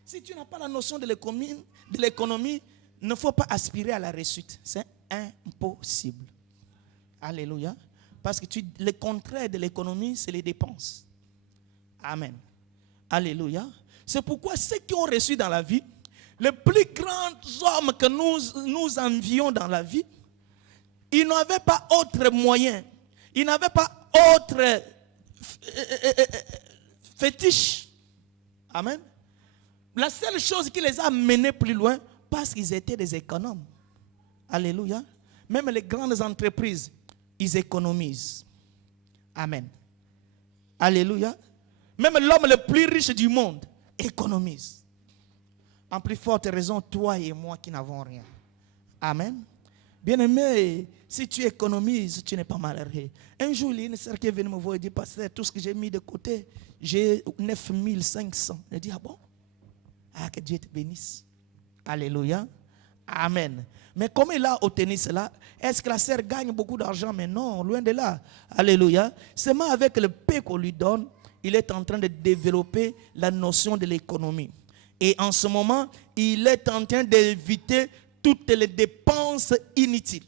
Si tu n'as pas la notion de l'économie, il ne faut pas aspirer à la réussite. C'est impossible. Alléluia. Parce que le contraire de l'économie, c'est les dépenses. Amen. Alléluia. C'est pourquoi ceux qui ont reçu dans la vie, les plus grands hommes que nous envions dans la vie, ils n'avaient pas autre moyen. Ils n'avaient pas autre fétiche. Amen. La seule chose qui les a menés plus loin, parce qu'ils étaient des économes. Alléluia. Même les grandes entreprises, ils économisent. Amen. Alléluia. Même l'homme le plus riche du monde économise. En plus forte raison, toi et moi qui n'avons rien. Amen. Bien-aimé, si tu économises, tu n'es pas malheureux. Un jour, il y a une sœur qui est venue me voir et dit, pasteur, tout ce que j'ai mis de côté, j'ai 9500. Elle dit, ah bon? Ah, que Dieu te bénisse. Alléluia. Amen. Mais comment il a obtenu cela? Est-ce que la sœur gagne beaucoup d'argent? Mais non, loin de là. Alléluia. Seulement avec le paix qu'on lui donne, il est en train de développer la notion de l'économie. Et en ce moment, il est en train d'éviter toutes les dépenses inutiles.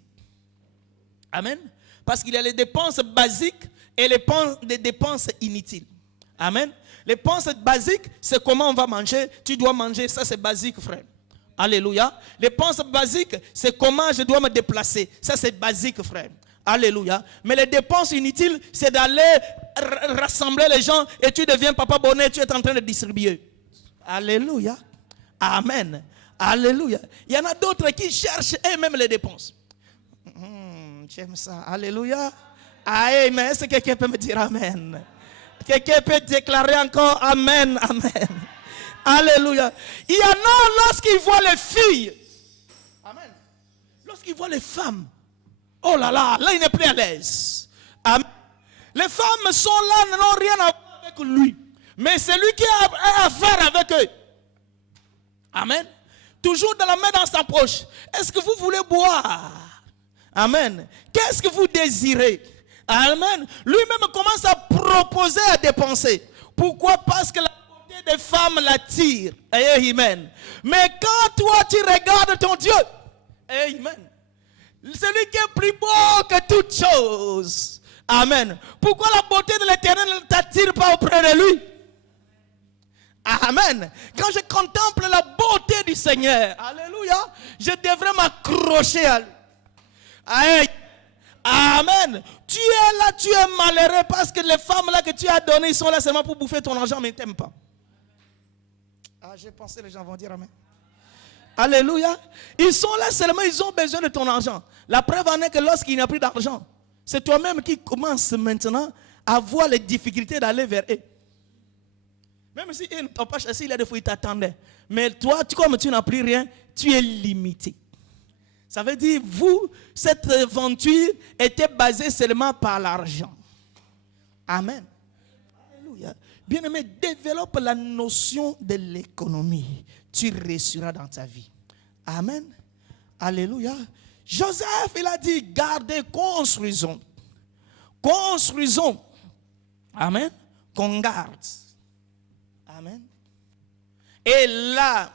Amen. Parce qu'il y a les dépenses basiques et les dépenses inutiles. Amen. Les dépenses basiques, c'est comment on va manger. Tu dois manger, ça c'est basique, frère. Alléluia. Les dépenses basiques, c'est comment je dois me déplacer. Ça c'est basique, frère. Alléluia. Mais les dépenses inutiles, c'est d'aller rassembler les gens et tu deviens papa bonnet, tu es en train de distribuer. Alléluia. Amen. Alléluia. Il y en a d'autres qui cherchent eux-mêmes les dépenses. J'aime ça. Alléluia. Amen. Est-ce que quelqu'un peut me dire amen? Quelqu'un peut déclarer encore amen, amen. Alléluia. Il y en a lorsqu'ils voient les filles. Amen. Lorsqu'ils voient les femmes. Oh là là, là il n'est plus à l'aise. Amen. Les femmes sont là, n'ont rien à voir avec lui. Mais c'est lui qui a affaire avec eux. Amen. Toujours de la main dans sa poche. Est-ce que vous voulez boire? Amen. Qu'est-ce que vous désirez? Amen. Lui-même commence à proposer à dépenser. Pourquoi? Parce que la beauté des femmes l'attire. Amen. Mais quand toi tu regardes ton Dieu, Amen. Celui qui est plus beau que toutes choses. Amen. Pourquoi la beauté de l'Éternel ne t'attire pas auprès de lui? Amen. Quand je contemple la beauté du Seigneur, alléluia, je devrais m'accrocher à lui. Amen. Tu es là, tu es malheureux parce que les femmes là que tu as données, ils sont là seulement pour bouffer ton argent, mais ils ne t'aiment pas. J'ai pensé les gens vont dire amen. Alléluia. Ils sont là seulement, ils ont besoin de ton argent. La preuve en est que lorsqu'il n'y a plus d'argent, c'est toi-même qui commences maintenant à voir les difficultés d'aller vers eux. Même si ils ne t'ont pas chassé, il y a des fois ils t'attendaient. Mais toi, comme tu n'as plus rien, tu es limité. Ça veut dire, vous, cette aventure était basée seulement par l'argent. Amen. Alléluia. Bien-aimé, développe la notion de l'économie. Tu réussiras dans ta vie. Amen. Alléluia. Joseph, il a dit, gardez, construisons. Construisons. Amen. Qu'on garde. Amen. Et la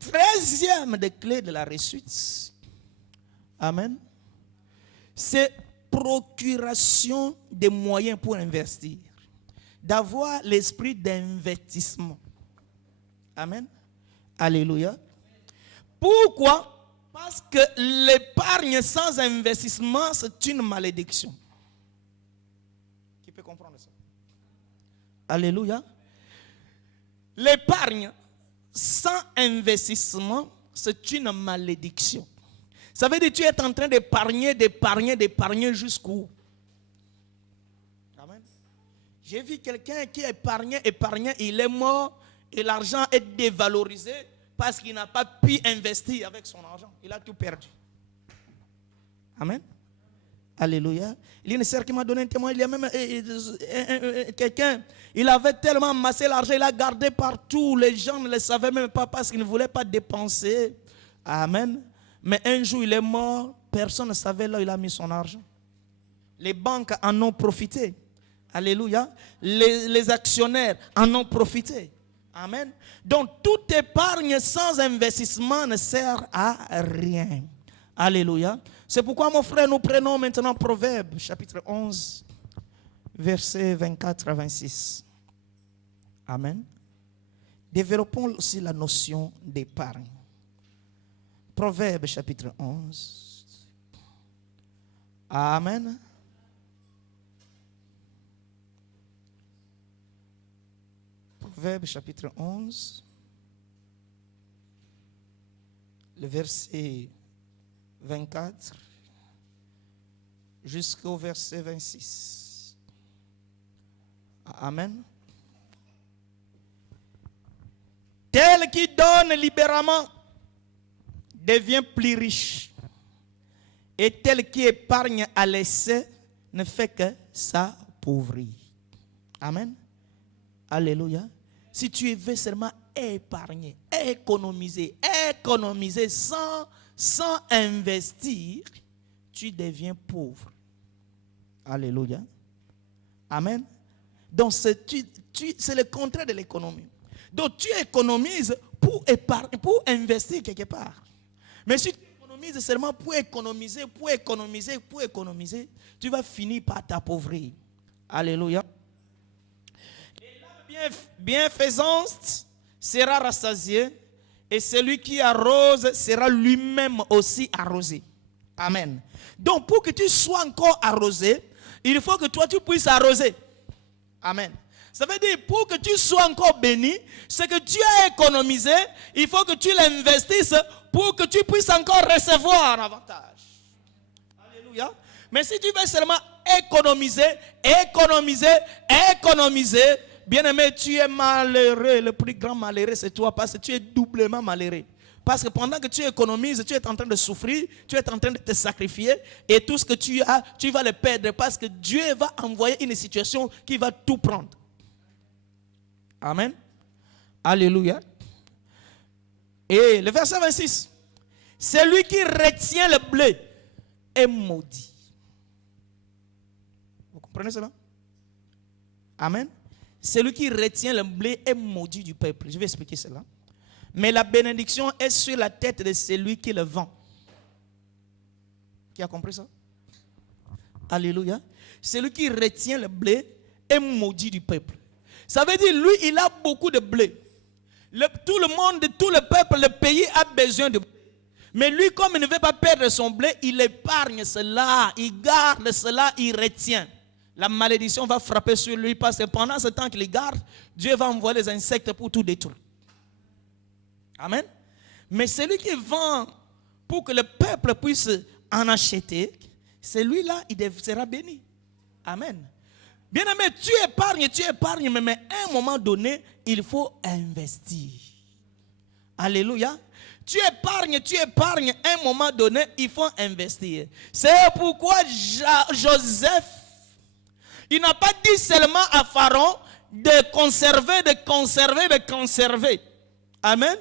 13e des clés de la réussite, amen, c'est procuration des moyens pour investir. D'avoir l'esprit d'investissement. Amen. Alléluia. Pourquoi? Parce que l'épargne sans investissement, c'est une malédiction. Qui peut comprendre ça? Alléluia. L'épargne sans investissement, c'est une malédiction. Ça veut dire que tu es en train d'épargner jusqu'où? Amen. J'ai vu quelqu'un qui épargnait, il est mort et l'argent est dévalorisé parce qu'il n'a pas pu investir avec son argent. Il a tout perdu. Amen. Alléluia. Il y a une sœur qui m'a donné un témoin. Il y a même quelqu'un, il avait tellement amassé l'argent, il a gardé partout. Les gens ne le savaient même pas parce qu'ils ne voulaient pas dépenser. Amen. Mais un jour, il est mort. Personne ne savait là où il a mis son argent. Les banques en ont profité. Alléluia. Les actionnaires en ont profité. Amen. Donc, toute épargne sans investissement ne sert à rien. Alléluia. C'est pourquoi, mon frère, nous prenons maintenant Proverbe, chapitre 11, versets 24 à 26. Amen. Développons aussi la notion d'épargne. Proverbe, chapitre 11. Amen. Proverbe, chapitre 11. Le verset 24 jusqu'au verset 26. Amen. Tel qui donne libéralement devient plus riche, et tel qui épargne à l'essai ne fait que s'appauvrir. Amen. Alléluia. Si tu veux seulement épargner, économiser sans investir, tu deviens pauvre. Alléluia. Amen. Donc c'est le contraire de l'économie. Donc tu économises pour investir quelque part. Mais si tu économises seulement pour économiser, tu vas finir par t'appauvrir. Alléluia. Et la bienfaisance sera rassasiée, et celui qui arrose sera lui-même aussi arrosé. Amen. Donc pour que tu sois encore arrosé, il faut que toi tu puisses arroser. Amen. Ça veut dire, pour que tu sois encore béni, ce que tu as économisé, il faut que tu l'investisses pour que tu puisses encore recevoir un avantage. Alléluia. Mais si tu veux seulement économiser, bien-aimé, tu es malheureux. Le plus grand malheureux, c'est toi, parce que tu es doublement malheureux. Parce que pendant que tu économises, tu es en train de souffrir, tu es en train de te sacrifier, et tout ce que tu as, tu vas le perdre, parce que Dieu va envoyer une situation qui va tout prendre. Amen. Alléluia. Et le verset 26. Celui qui retient le blé est maudit. Vous comprenez cela? Amen. Celui qui retient le blé est maudit du peuple. Je vais expliquer cela. Mais la bénédiction est sur la tête de celui qui le vend. Qui a compris ça? Alléluia. Celui qui retient le blé est maudit du peuple. Ça veut dire, lui, il a beaucoup de blé. Tout le monde, tout le peuple, le pays a besoin de blé. Mais lui, comme il ne veut pas perdre son blé, il épargne cela, il garde cela, il retient. La malédiction va frapper sur lui parce que pendant ce temps qu'il garde, Dieu va envoyer les insectes pour tout détruire. Amen. Mais celui qui vend pour que le peuple puisse en acheter, celui-là, il sera béni. Amen. Bien aimé, tu épargnes, mais à un moment donné, il faut investir. Alléluia. Tu épargnes, à un moment donné, il faut investir. C'est pourquoi Joseph, il n'a pas dit seulement à Pharaon de conserver. Amen.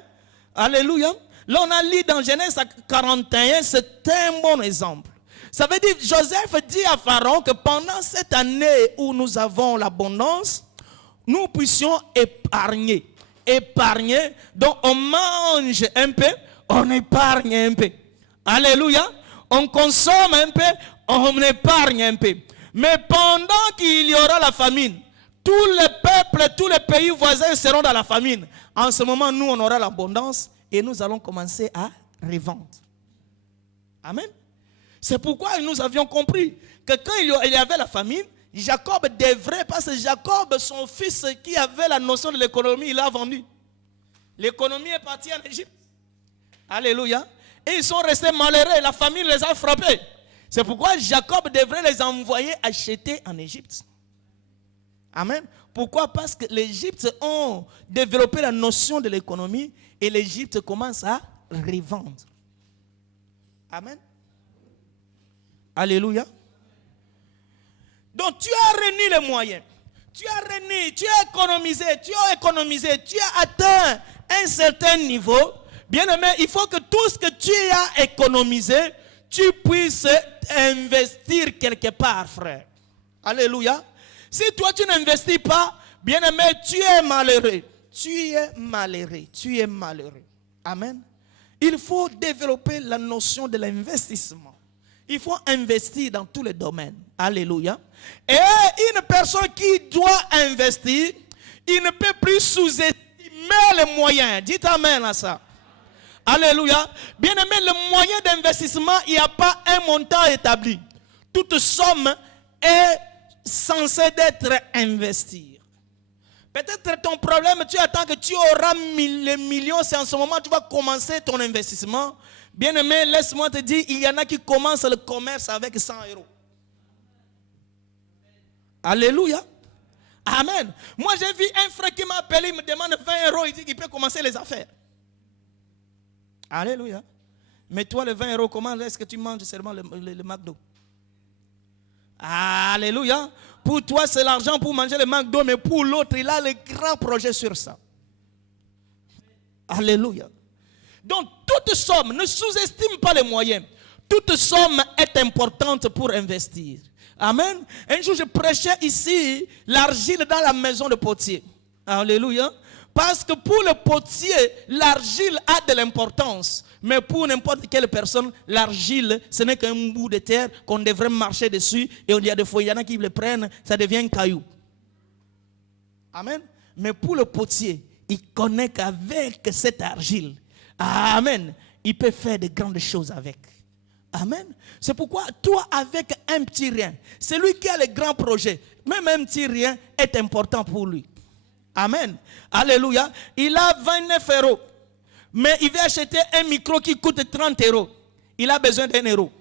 Alléluia. Là, on a lu dans Genèse 41, c'est un bon exemple. Ça veut dire, Joseph dit à Pharaon que pendant cette année où nous avons l'abondance, nous puissions épargner. Donc on mange un peu, on épargne un peu. Alléluia. On consomme un peu, on épargne un peu. Mais pendant qu'il y aura la famine, tout le peuple, tous les pays voisins seront dans la famine. En ce moment, nous, on aura l'abondance et nous allons commencer à revendre. Amen. C'est pourquoi nous avions compris que quand il y avait la famine, Jacob devrait, parce que Jacob, son fils qui avait la notion de l'économie, il a vendu. L'économie est partie en Égypte. Alléluia. Et ils sont restés malheureux, la famine les a frappés. C'est pourquoi Jacob devrait les envoyer acheter en Égypte. Amen. Pourquoi? Parce que l'Égypte ont développé la notion de l'économie et l'Égypte commence à revendre. Amen. Alléluia. Donc tu as réuni les moyens. Tu as économisé, tu as atteint un certain niveau. Bien aimé, il faut que tout ce que tu as économisé, tu puisses investir quelque part, frère. Alléluia. Si toi tu n'investis pas, bien aimé, tu es malheureux. Amen. Il faut développer la notion de l'investissement. Il faut investir dans tous les domaines. Alléluia. Et une personne qui doit investir, il ne peut plus sous-estimer les moyens. Dites amen à ça. Alléluia. Bien aimé, le moyen d'investissement, il n'y a pas un montant établi. Toute somme est censée être investie. Peut-être ton problème, tu attends que tu auras les millions, c'est en ce moment que tu vas commencer ton investissement. Bien aimé, laisse-moi te dire, il y en a qui commencent le commerce avec 100 euros. Alléluia. Amen. Moi, j'ai vu un frère qui m'a appelé, il me demande 20 euros, il dit qu'il peut commencer les affaires. Alléluia. Mais toi, les 20 euros, comment est-ce que tu manges seulement le McDo? Alléluia. Pour toi, c'est l'argent pour manger le McDo, mais pour l'autre, il a le grand projet sur ça. Alléluia. Donc, toute somme, ne sous-estime pas les moyens. Toute somme est importante pour investir. Amen. Un jour, je prêchais ici l'argile dans la maison de potier. Alléluia. Parce que pour le potier, l'argile a de l'importance. Mais pour n'importe quelle personne, l'argile, ce n'est qu'un bout de terre qu'on devrait marcher dessus. Et il y a des fois, il y en a qui le prennent, ça devient un caillou. Amen. Mais pour le potier, il connaît qu'avec cette argile, amen, il peut faire de grandes choses avec. Amen. C'est pourquoi toi, avec un petit rien, celui qui a les grands projets, même un petit rien est important pour lui. Amen. Alléluia. Il a 29 euros. Mais il veut acheter un micro qui coûte 30 euros. Il a besoin d'1 euro.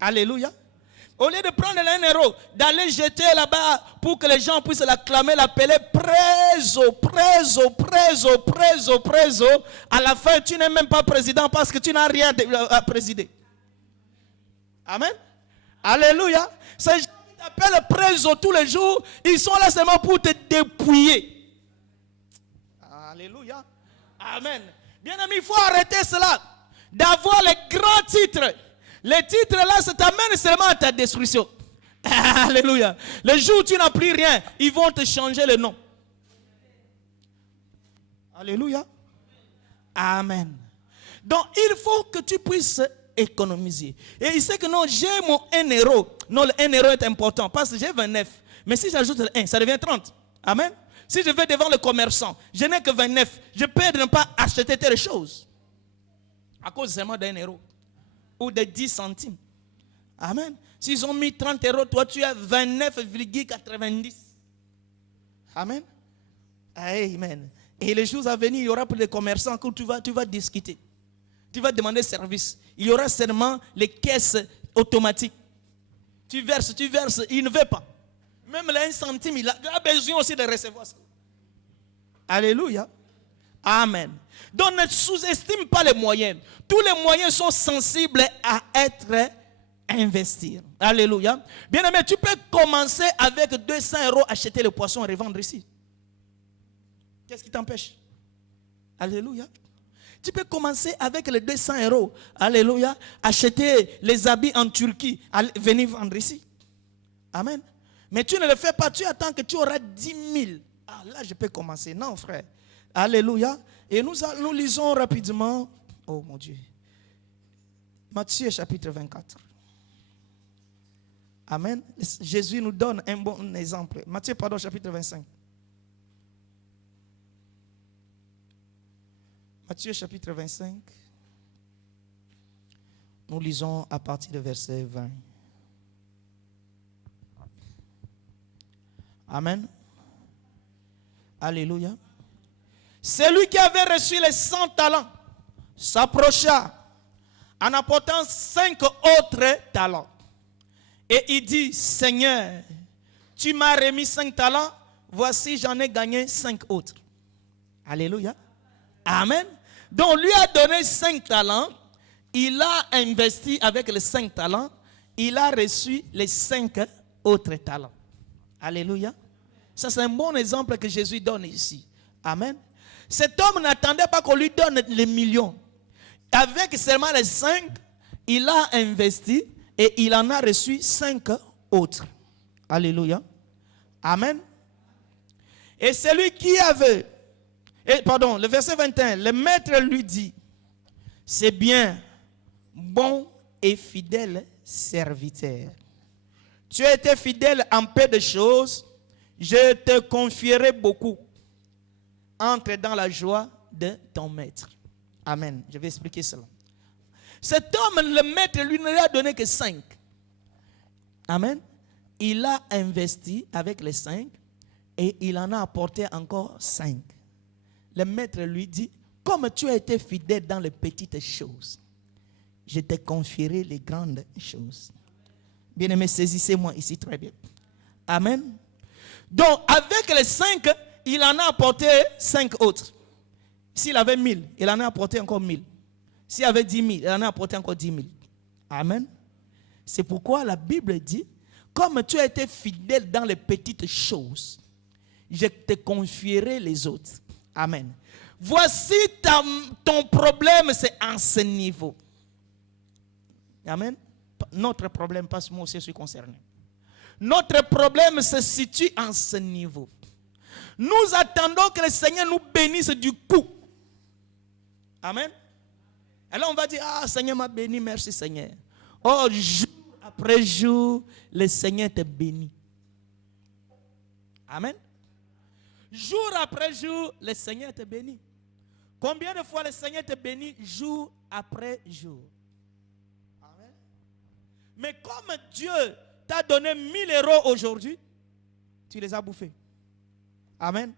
Alléluia. Au lieu de prendre l'1 euro, d'aller jeter là-bas pour que les gens puissent l'acclamer, l'appeler preso, preso, preso, preso, preso. À la fin, tu n'es même pas président parce que tu n'as rien à présider. Amen. Alléluia. Ces gens qui t'appellent preso tous les jours, ils sont là seulement pour te dépouiller. Alléluia. Amen. Bien aimé, il faut arrêter cela. D'avoir les grands titres. Les titres là, ça t'amène seulement à ta destruction. Alléluia. Le jour où tu n'as plus rien, ils vont te changer le nom. Alléluia. Amen. Donc il faut que tu puisses économiser. Et il sait que non, j'ai mon 1 euro. Non, le 1 euro est important parce que j'ai 29. Mais si j'ajoute le 1, ça devient 30. Amen. Si je vais devant le commerçant, je n'ai que 29. Je peux de ne pas acheter telle chose. À cause seulement d'1 euro. Ou de 10 centimes. Amen. S'ils ont mis 30 euros, toi tu as 29,90. Amen. Amen. Et les jours à venir, il y aura pour les commerçants que tu vas discuter. Tu vas demander service. Il y aura seulement les caisses automatiques. Tu verses, il ne veut pas. Même le 1 centime, il a besoin aussi de recevoir ça. Alléluia. Amen. Donc ne sous-estime pas les moyens. Tous les moyens sont sensibles à être investis. Alléluia. Bien aimé, tu peux commencer avec 200 euros, acheter le poisson et revendre ici. Qu'est-ce qui t'empêche? Alléluia. Tu peux commencer avec les 200 euros. Alléluia. Acheter les habits en Turquie. Venir vendre ici. Amen. Mais tu ne le fais pas. Tu attends que tu auras 10 000. Ah, là, je peux commencer. Non, frère. Alléluia. Et nous lisons rapidement. Oh mon Dieu. Matthieu chapitre 24. Amen. Jésus nous donne un bon exemple. Matthieu, chapitre 25. Matthieu chapitre 25. Nous lisons à partir du verset 20. Amen. Alléluia. Celui qui avait reçu les 100 talents s'approcha en apportant 5 autres talents. Et il dit, Seigneur, tu m'as remis 5 talents, voici j'en ai gagné 5 autres. Alléluia. Amen. Donc lui a donné 5 talents, il a investi avec les 5 talents, il a reçu les 5 autres talents. Alléluia. Ça c'est un bon exemple que Jésus donne ici. Amen. Cet homme n'attendait pas qu'on lui donne les millions. Avec seulement les 5, il a investi et il en a reçu 5 autres. Alléluia. Amen. Et celui qui avait... le verset 21, le maître lui dit, c'est bien, bon et fidèle serviteur. Tu as été fidèle en peu de choses, je te confierai beaucoup. Entre dans la joie de ton maître. Amen. Je vais expliquer cela. Cet homme, le maître, lui ne lui a donné que 5. Amen. Il a investi avec les 5 et il en a apporté encore 5. Le maître lui dit, comme tu as été fidèle dans les petites choses, je te confierai les grandes choses. Bien-aimés, saisissez-moi ici très bien. Amen. Donc, avec les 5, il en a apporté 5 autres. S'il avait 1000, il en a apporté encore 1000. S'il avait 10 000, il en a apporté encore 10 000. Amen. C'est pourquoi la Bible dit, comme tu as été fidèle dans les petites choses, je te confierai les autres. Amen. Voici ton problème, c'est en ce niveau. Amen. Notre problème, parce que moi aussi je suis concerné. Notre problème se situe en ce niveau. Nous attendons que le Seigneur nous bénisse du coup. Amen. Alors on va dire, ah Seigneur m'a béni, merci Seigneur. Oh, jour après jour, le Seigneur te bénit. Amen. Jour après jour, le Seigneur te bénit. Combien de fois le Seigneur te bénit jour après jour? Amen. Mais comme Dieu t'a donné 1000 euros aujourd'hui, tu les as bouffés. Amen.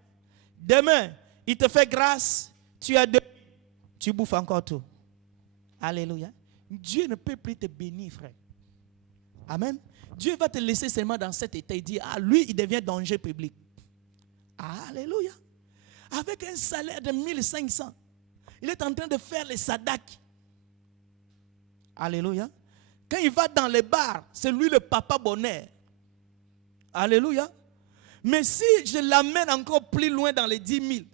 Demain, il te fait grâce, tu as 2000, tu bouffes encore tout. Alléluia. Dieu ne peut plus te bénir, frère. Amen. Dieu va te laisser seulement dans cet état. Il dit, ah, lui, il devient danger public. Alléluia. Avec un salaire de 1500, il est en train de faire les sadaks. Alléluia. Quand il va dans les bars, c'est lui le papa bonheur. Alléluia. Mais si je l'amène encore plus loin dans les 10 000,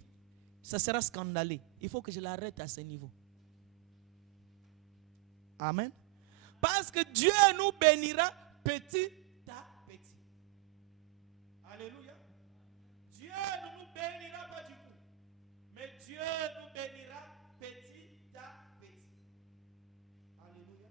ça sera scandaleux. Il faut que je l'arrête à ce niveau. Amen. Parce que Dieu nous bénira petit à petit. Alléluia. Dieu ne nous bénira pas du tout. Mais Dieu nous bénira petit à petit. Alléluia.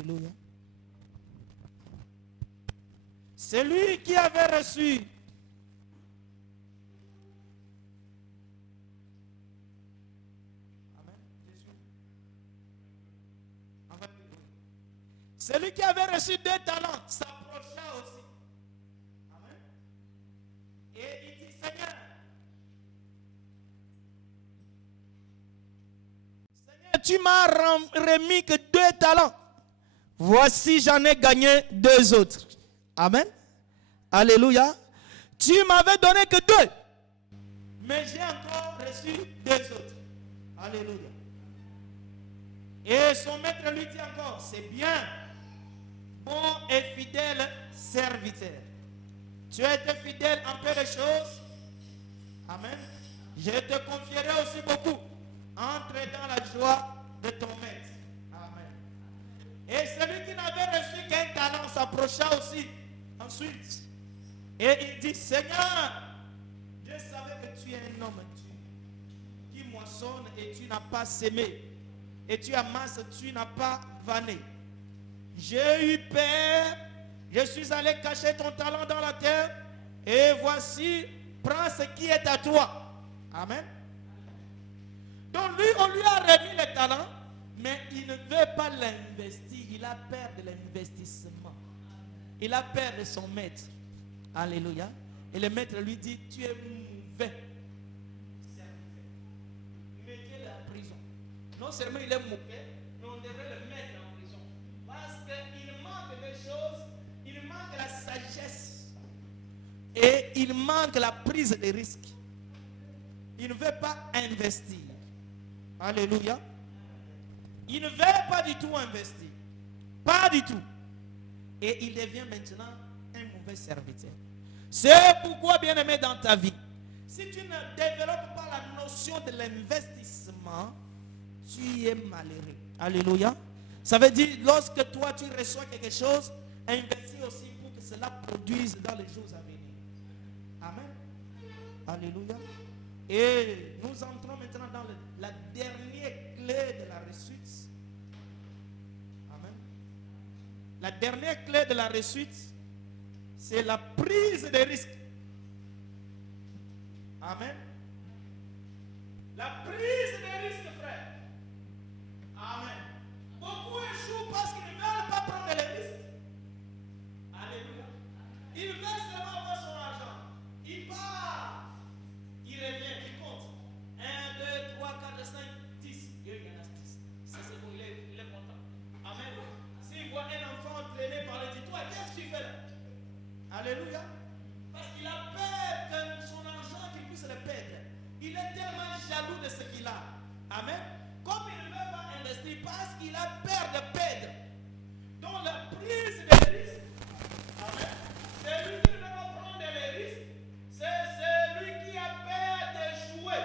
Alléluia. Celui qui avait reçu celui qui avait reçu 2 talents s'approcha aussi. Amen. Et il dit, Seigneur, tu m'as remis que 2 talents. Voici, j'en ai gagné 2 autres. Amen. Alléluia. Tu m'avais donné que 2. Mais j'ai encore reçu 2 autres. Alléluia. Et son maître lui dit encore, c'est bien, bon et fidèle serviteur. Tu as été fidèle en peu de choses. Amen. Je te confierai aussi beaucoup. Entre dans la joie de ton maître. Amen. Et celui qui n'avait reçu qu'un talent s'approcha aussi ensuite. Et il dit, Seigneur, je savais que tu es un homme qui moissonne et tu n'as pas sémé. Et tu amasses, tu n'as pas vanné. J'ai eu peur. Je suis allé cacher ton talent dans la terre. Et voici, prends ce qui est à toi. Amen. Donc lui, on lui a remis le talent, mais il ne veut pas l'investir. Il a peur de l'investissement. Il a peur de son maître. Alléluia. Et le maître lui dit, tu es mauvais. Mettez-le en prison. Non seulement il est mauvais, mais on devrait le mettre en prison. Parce qu'il manque des choses, il manque la sagesse. Et il manque la prise de risques. Il ne veut pas investir. Alléluia. Il ne veut pas du tout investir. Pas du tout. Et il devient maintenant un mauvais serviteur. C'est pourquoi, bien-aimé, dans ta vie, si tu ne développes pas la notion de l'investissement, tu es malheureux. Alléluia. Ça veut dire, lorsque toi tu reçois quelque chose, investis aussi pour que cela produise dans les jours à venir. Amen. Alléluia. Et nous entrons maintenant dans la dernière clé de la réussite. Amen. La dernière clé de la réussite, c'est la prise de risque. Amen. La prise de risque, frère. Amen. Beaucoup échouent parce qu'ils ne veulent pas prendre les risques. Alléluia. Ils veulent seulement avoir son argent. Ils partent. Il revient, il compte. 1, 2, 3, 4, 5, 10. Il y en a 10. Ça c'est bon, il est content. Amen. S'il voit un enfant traîné par le dit, toi, qu'est-ce que tu fais là? Alléluia. Parce qu'il a peur que son argent, qu'il puisse le perdre. Il est tellement jaloux de ce qu'il a. Amen. Comme il ne veut pas investir parce qu'il a peur de perdre. Donc la prise de risque. Amen. C'est lui qui ne veut pas prendre les risques. C'est celui qui a peur d'échouer.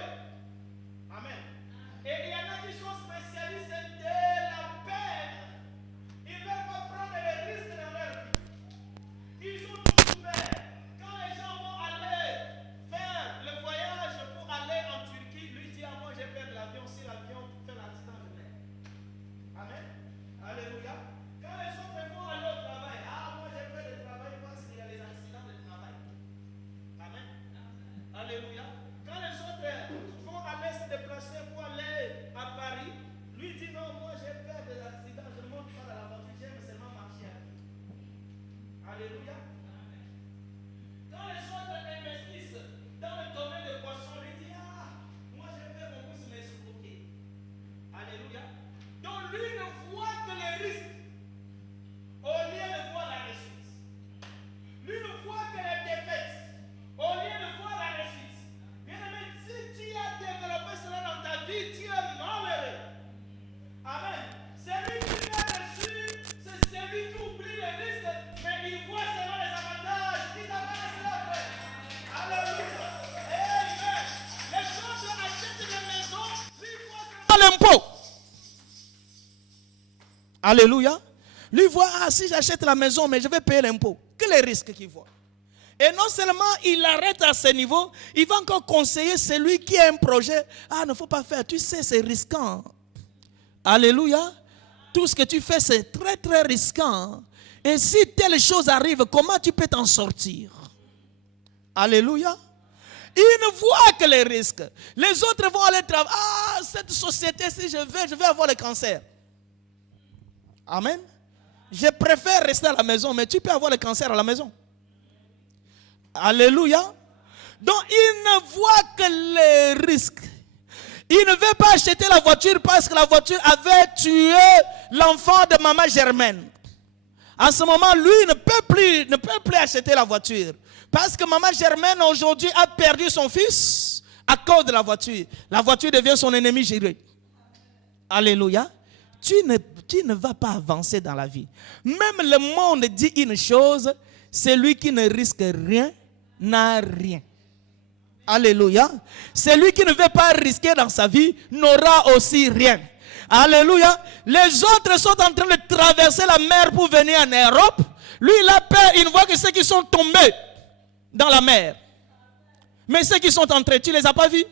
Amen. Et il y en a qui sont spécialistes de la peine. Ils ne veulent pas prendre les risques dans leur vie. Ils ont tout fait. Quand les gens vont aller faire le voyage pour aller en Turquie, lui dit, ah, moi j'ai peur de l'avion. Si l'avion fait l'accident, je meurs. Amen. Alléluia. Quand les autres vont aller au travail, ah, moi j'ai peur de travailler parce qu'il y a les accidents de travail. Amen. Alléluia. Quand les autres vont aller se déplacer pour aller à Paris, lui dit non, moi j'ai peur des accidents, je ne monte pas dans la voiture, j'aime seulement marcher à pied. Alléluia. Quand les autres investissent dans le domaine des poissons, lui dit ah, moi j'ai peur qu'on puisse m'escroquer. Alléluia. Donc lui ne voit que les risques au lieu de voir la réussite. Lui ne voit que les défaites au lieu de voir la réussite. Bien aimé, si tu as développé cela dans ta vie, tu es malheureux. Amen. Celui qui a reçu, c'est celui qui oublie les risques, mais il voit seulement les avantages. Qui t'appelle cela, frère? Alléluia. Amen. Les gens qui achètent des maisons, lui voit seulement l'impôt. Alléluia. Lui voit, ah, si j'achète la maison, mais je vais payer l'impôt. Que les risques qu'il voit. Et non seulement il arrête à ce niveau, il va encore conseiller celui qui a un projet. Ah, il ne faut pas faire. Tu sais, c'est risquant. Alléluia. tout ce que tu fais, c'est très, très risquant. Et si telle chose arrive, comment tu peux t'en sortir? Alléluia. Ils ne voient que les risques. Les autres vont aller travailler. Ah, cette société, si je vais avoir le cancer. Amen. Je préfère rester à la maison, mais tu peux avoir le cancer à la maison. Alléluia. Donc, ils ne voient que les risques. Il ne veut pas acheter la voiture parce que la voiture avait tué l'enfant de maman Germaine. En ce moment, lui ne peut plus acheter la voiture. Parce que maman Germaine aujourd'hui a perdu son fils à cause de la voiture. La voiture devient son ennemi juré. Alléluia. Tu ne vas pas avancer dans la vie. Même le monde dit une chose, celui qui ne risque rien n'a rien. Alléluia. Celui qui ne veut pas risquer dans sa vie n'aura aussi rien. Alléluia. Les autres sont en train de traverser la mer pour venir en Europe. Lui, il a peur, il voit que ceux qui sont tombés dans la mer. Mais ceux qui sont entrés, tu ne les as pas vus?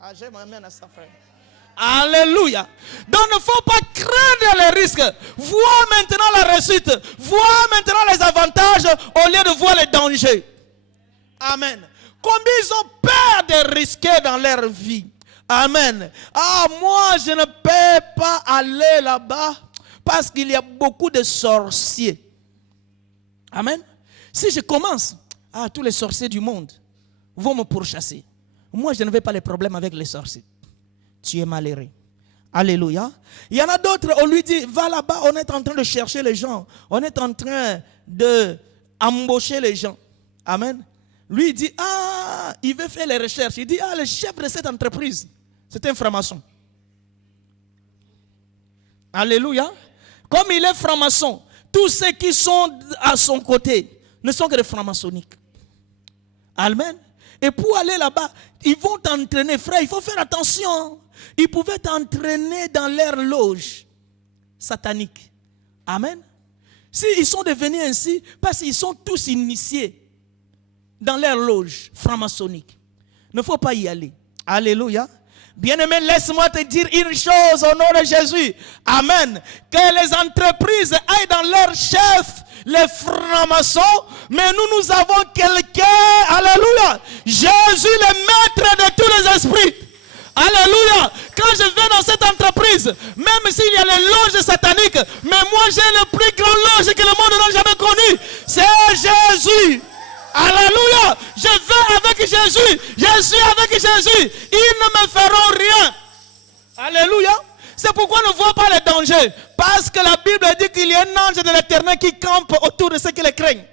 Ah, j'aime à ça, frère. Alléluia. Donc, il ne faut pas craindre les risques. Vois maintenant la réussite. Vois maintenant les avantages au lieu de voir les dangers. Amen. Combien ils ont peur de risquer dans leur vie. Amen. Ah, moi, je ne peux pas aller là-bas parce qu'il y a beaucoup de sorciers. Amen. Si je commence, tous les sorciers du monde vont me pourchasser. Moi, je ne veux pas les problèmes avec les sorciers. Tu es malheureux. Alléluia. Il y en a d'autres, on lui dit, va là-bas, on est en train de chercher les gens. On est en train d'embaucher les gens. Amen. Lui, il dit, il veut faire les recherches. Il dit, le chef de cette entreprise, c'est un franc-maçon. Alléluia. Comme il est franc-maçon, tous ceux qui sont à son côté ne sont que des francs-maçonniques. Amen. Et pour aller là-bas, ils vont t'entraîner. Frère, il faut faire attention. Ils pouvaient t'entraîner dans leur loge satanique. Amen. S'ils sont devenus ainsi, parce qu'ils sont tous initiés dans leur loge franc-maçonnique. Il ne faut pas y aller. Alléluia. Bien-aimé, laisse-moi te dire une chose au nom de Jésus. Amen. Que les entreprises aillent dans leur chef, les francs-maçons, mais nous avons quelqu'un, alléluia, Jésus le maître de tous les esprits. Alléluia. Quand je vais dans cette entreprise, même s'il y a les loges sataniques, mais moi j'ai le plus grand loge que le monde n'a jamais connu. C'est Jésus. Alléluia. Je vais avec Jésus. Je suis avec Jésus. Ils ne me feront rien. Alléluia. C'est pourquoi on ne voit pas les dangers. Parce que la Bible dit qu'il y a un ange de l'Éternel qui campe autour de ceux qui les craignent.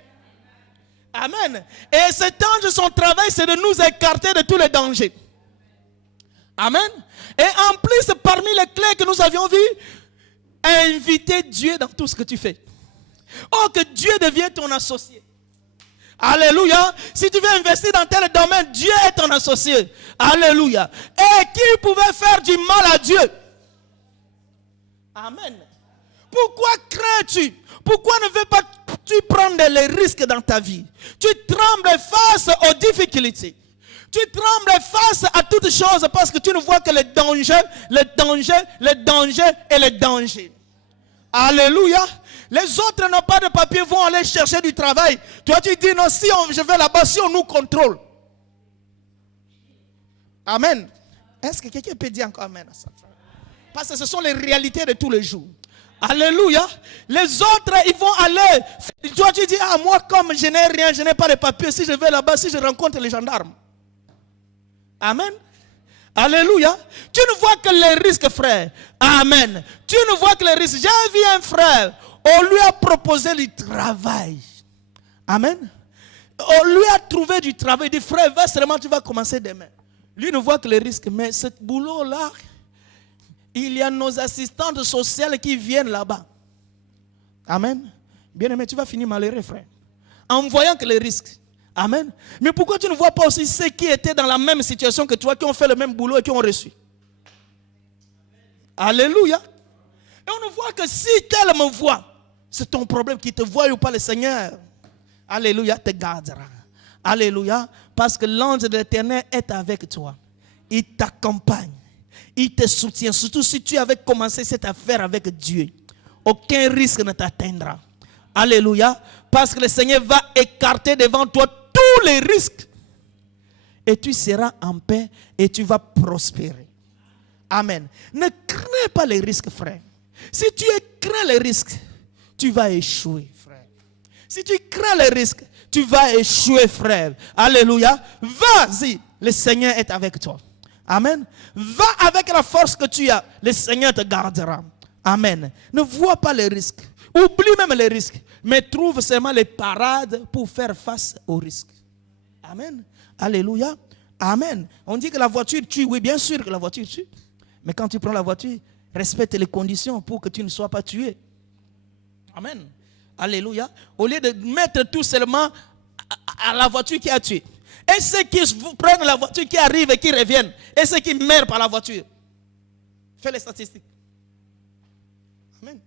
Amen. Et cet ange, son travail, c'est de nous écarter de tous les dangers. Amen. Et en plus, parmi les clés que nous avions vues, inviter Dieu dans tout ce que tu fais. Oh, que Dieu devienne ton associé. Alléluia. Si tu veux investir dans tel domaine, Dieu est ton associé. Alléluia. Et qui pouvait faire du mal à Dieu? Amen. Pourquoi crains-tu? Pourquoi ne veux pas tu prendre les risques dans ta vie? Tu trembles face aux difficultés. Tu trembles face à toutes choses parce que tu ne vois que les dangers, les dangers, les dangers et les dangers. Alléluia. Les autres n'ont pas de papier, vont aller chercher du travail. Toi, tu dis non, si je vais là-bas, si on nous contrôle. Amen. Est-ce que quelqu'un peut dire encore amen à ça? Parce que ce sont les réalités de tous les jours. Alléluia. Les autres, ils vont aller. Toi, tu dis, moi, comme je n'ai rien, je n'ai pas de papier, si je vais là-bas, si je rencontre les gendarmes. Amen. Alléluia. Tu ne vois que les risques, frère. Amen. Tu ne vois que les risques. J'ai vu un frère. On lui a proposé du travail. Amen. On lui a trouvé du travail. Il dit, frère, va seulement, tu vas commencer demain. Lui ne voit que les risques. Mais ce boulot-là, il y a nos assistantes sociales qui viennent là-bas. Amen. Bien aimé, tu vas finir malheureux, frère. En voyant que les risques. Amen. Mais pourquoi tu ne vois pas aussi ceux qui étaient dans la même situation que toi, qui ont fait le même boulot et qui ont reçu? Alléluia. Et on ne voit que si tel me voit, c'est ton problème, qui te voit ou pas, le Seigneur. Alléluia, te gardera. Alléluia, parce que l'ange de l'Éternel est avec toi. Il t'accompagne. Il te soutient. Surtout si tu avais commencé cette affaire avec Dieu. aucun risque ne t'atteindra. Alléluia. Parce que le Seigneur va écarter devant toi tous les risques. Et tu seras en paix et tu vas prospérer. Amen. Ne crains pas les risques, frère. Si tu crains les risques, tu vas échouer, frère. Si tu crains les risques, tu vas échouer, frère. Alléluia. Vas-y, le Seigneur est avec toi. Amen. Va avec la force que tu as, le Seigneur te gardera. Amen. Ne vois pas les risques. Oublie même les risques. Mais trouve seulement les parades pour faire face aux risques. Amen. Alléluia. Amen. On dit que la voiture tue. Oui, bien sûr que la voiture tue. Mais quand tu prends la voiture, respecte les conditions pour que tu ne sois pas tué. Amen. Alléluia. Au lieu de mettre tout seulement à la voiture qui a tué. Et ceux qui prennent la voiture, qui arrivent et qui reviennent. Et ceux qui meurent par la voiture. Fais les statistiques. Amen.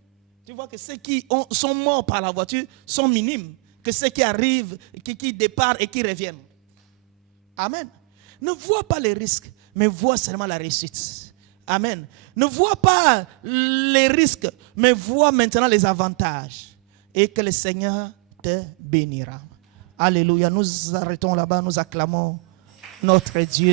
Tu vois que ceux qui sont morts par la voiture sont minimes. Que ceux qui arrivent, qui départent et qui reviennent. Amen. Ne vois pas les risques, mais vois seulement la réussite. Amen. Ne vois pas les risques, mais vois maintenant les avantages. Et que le Seigneur te bénira. Alléluia. Nous arrêtons là-bas, nous acclamons notre Dieu.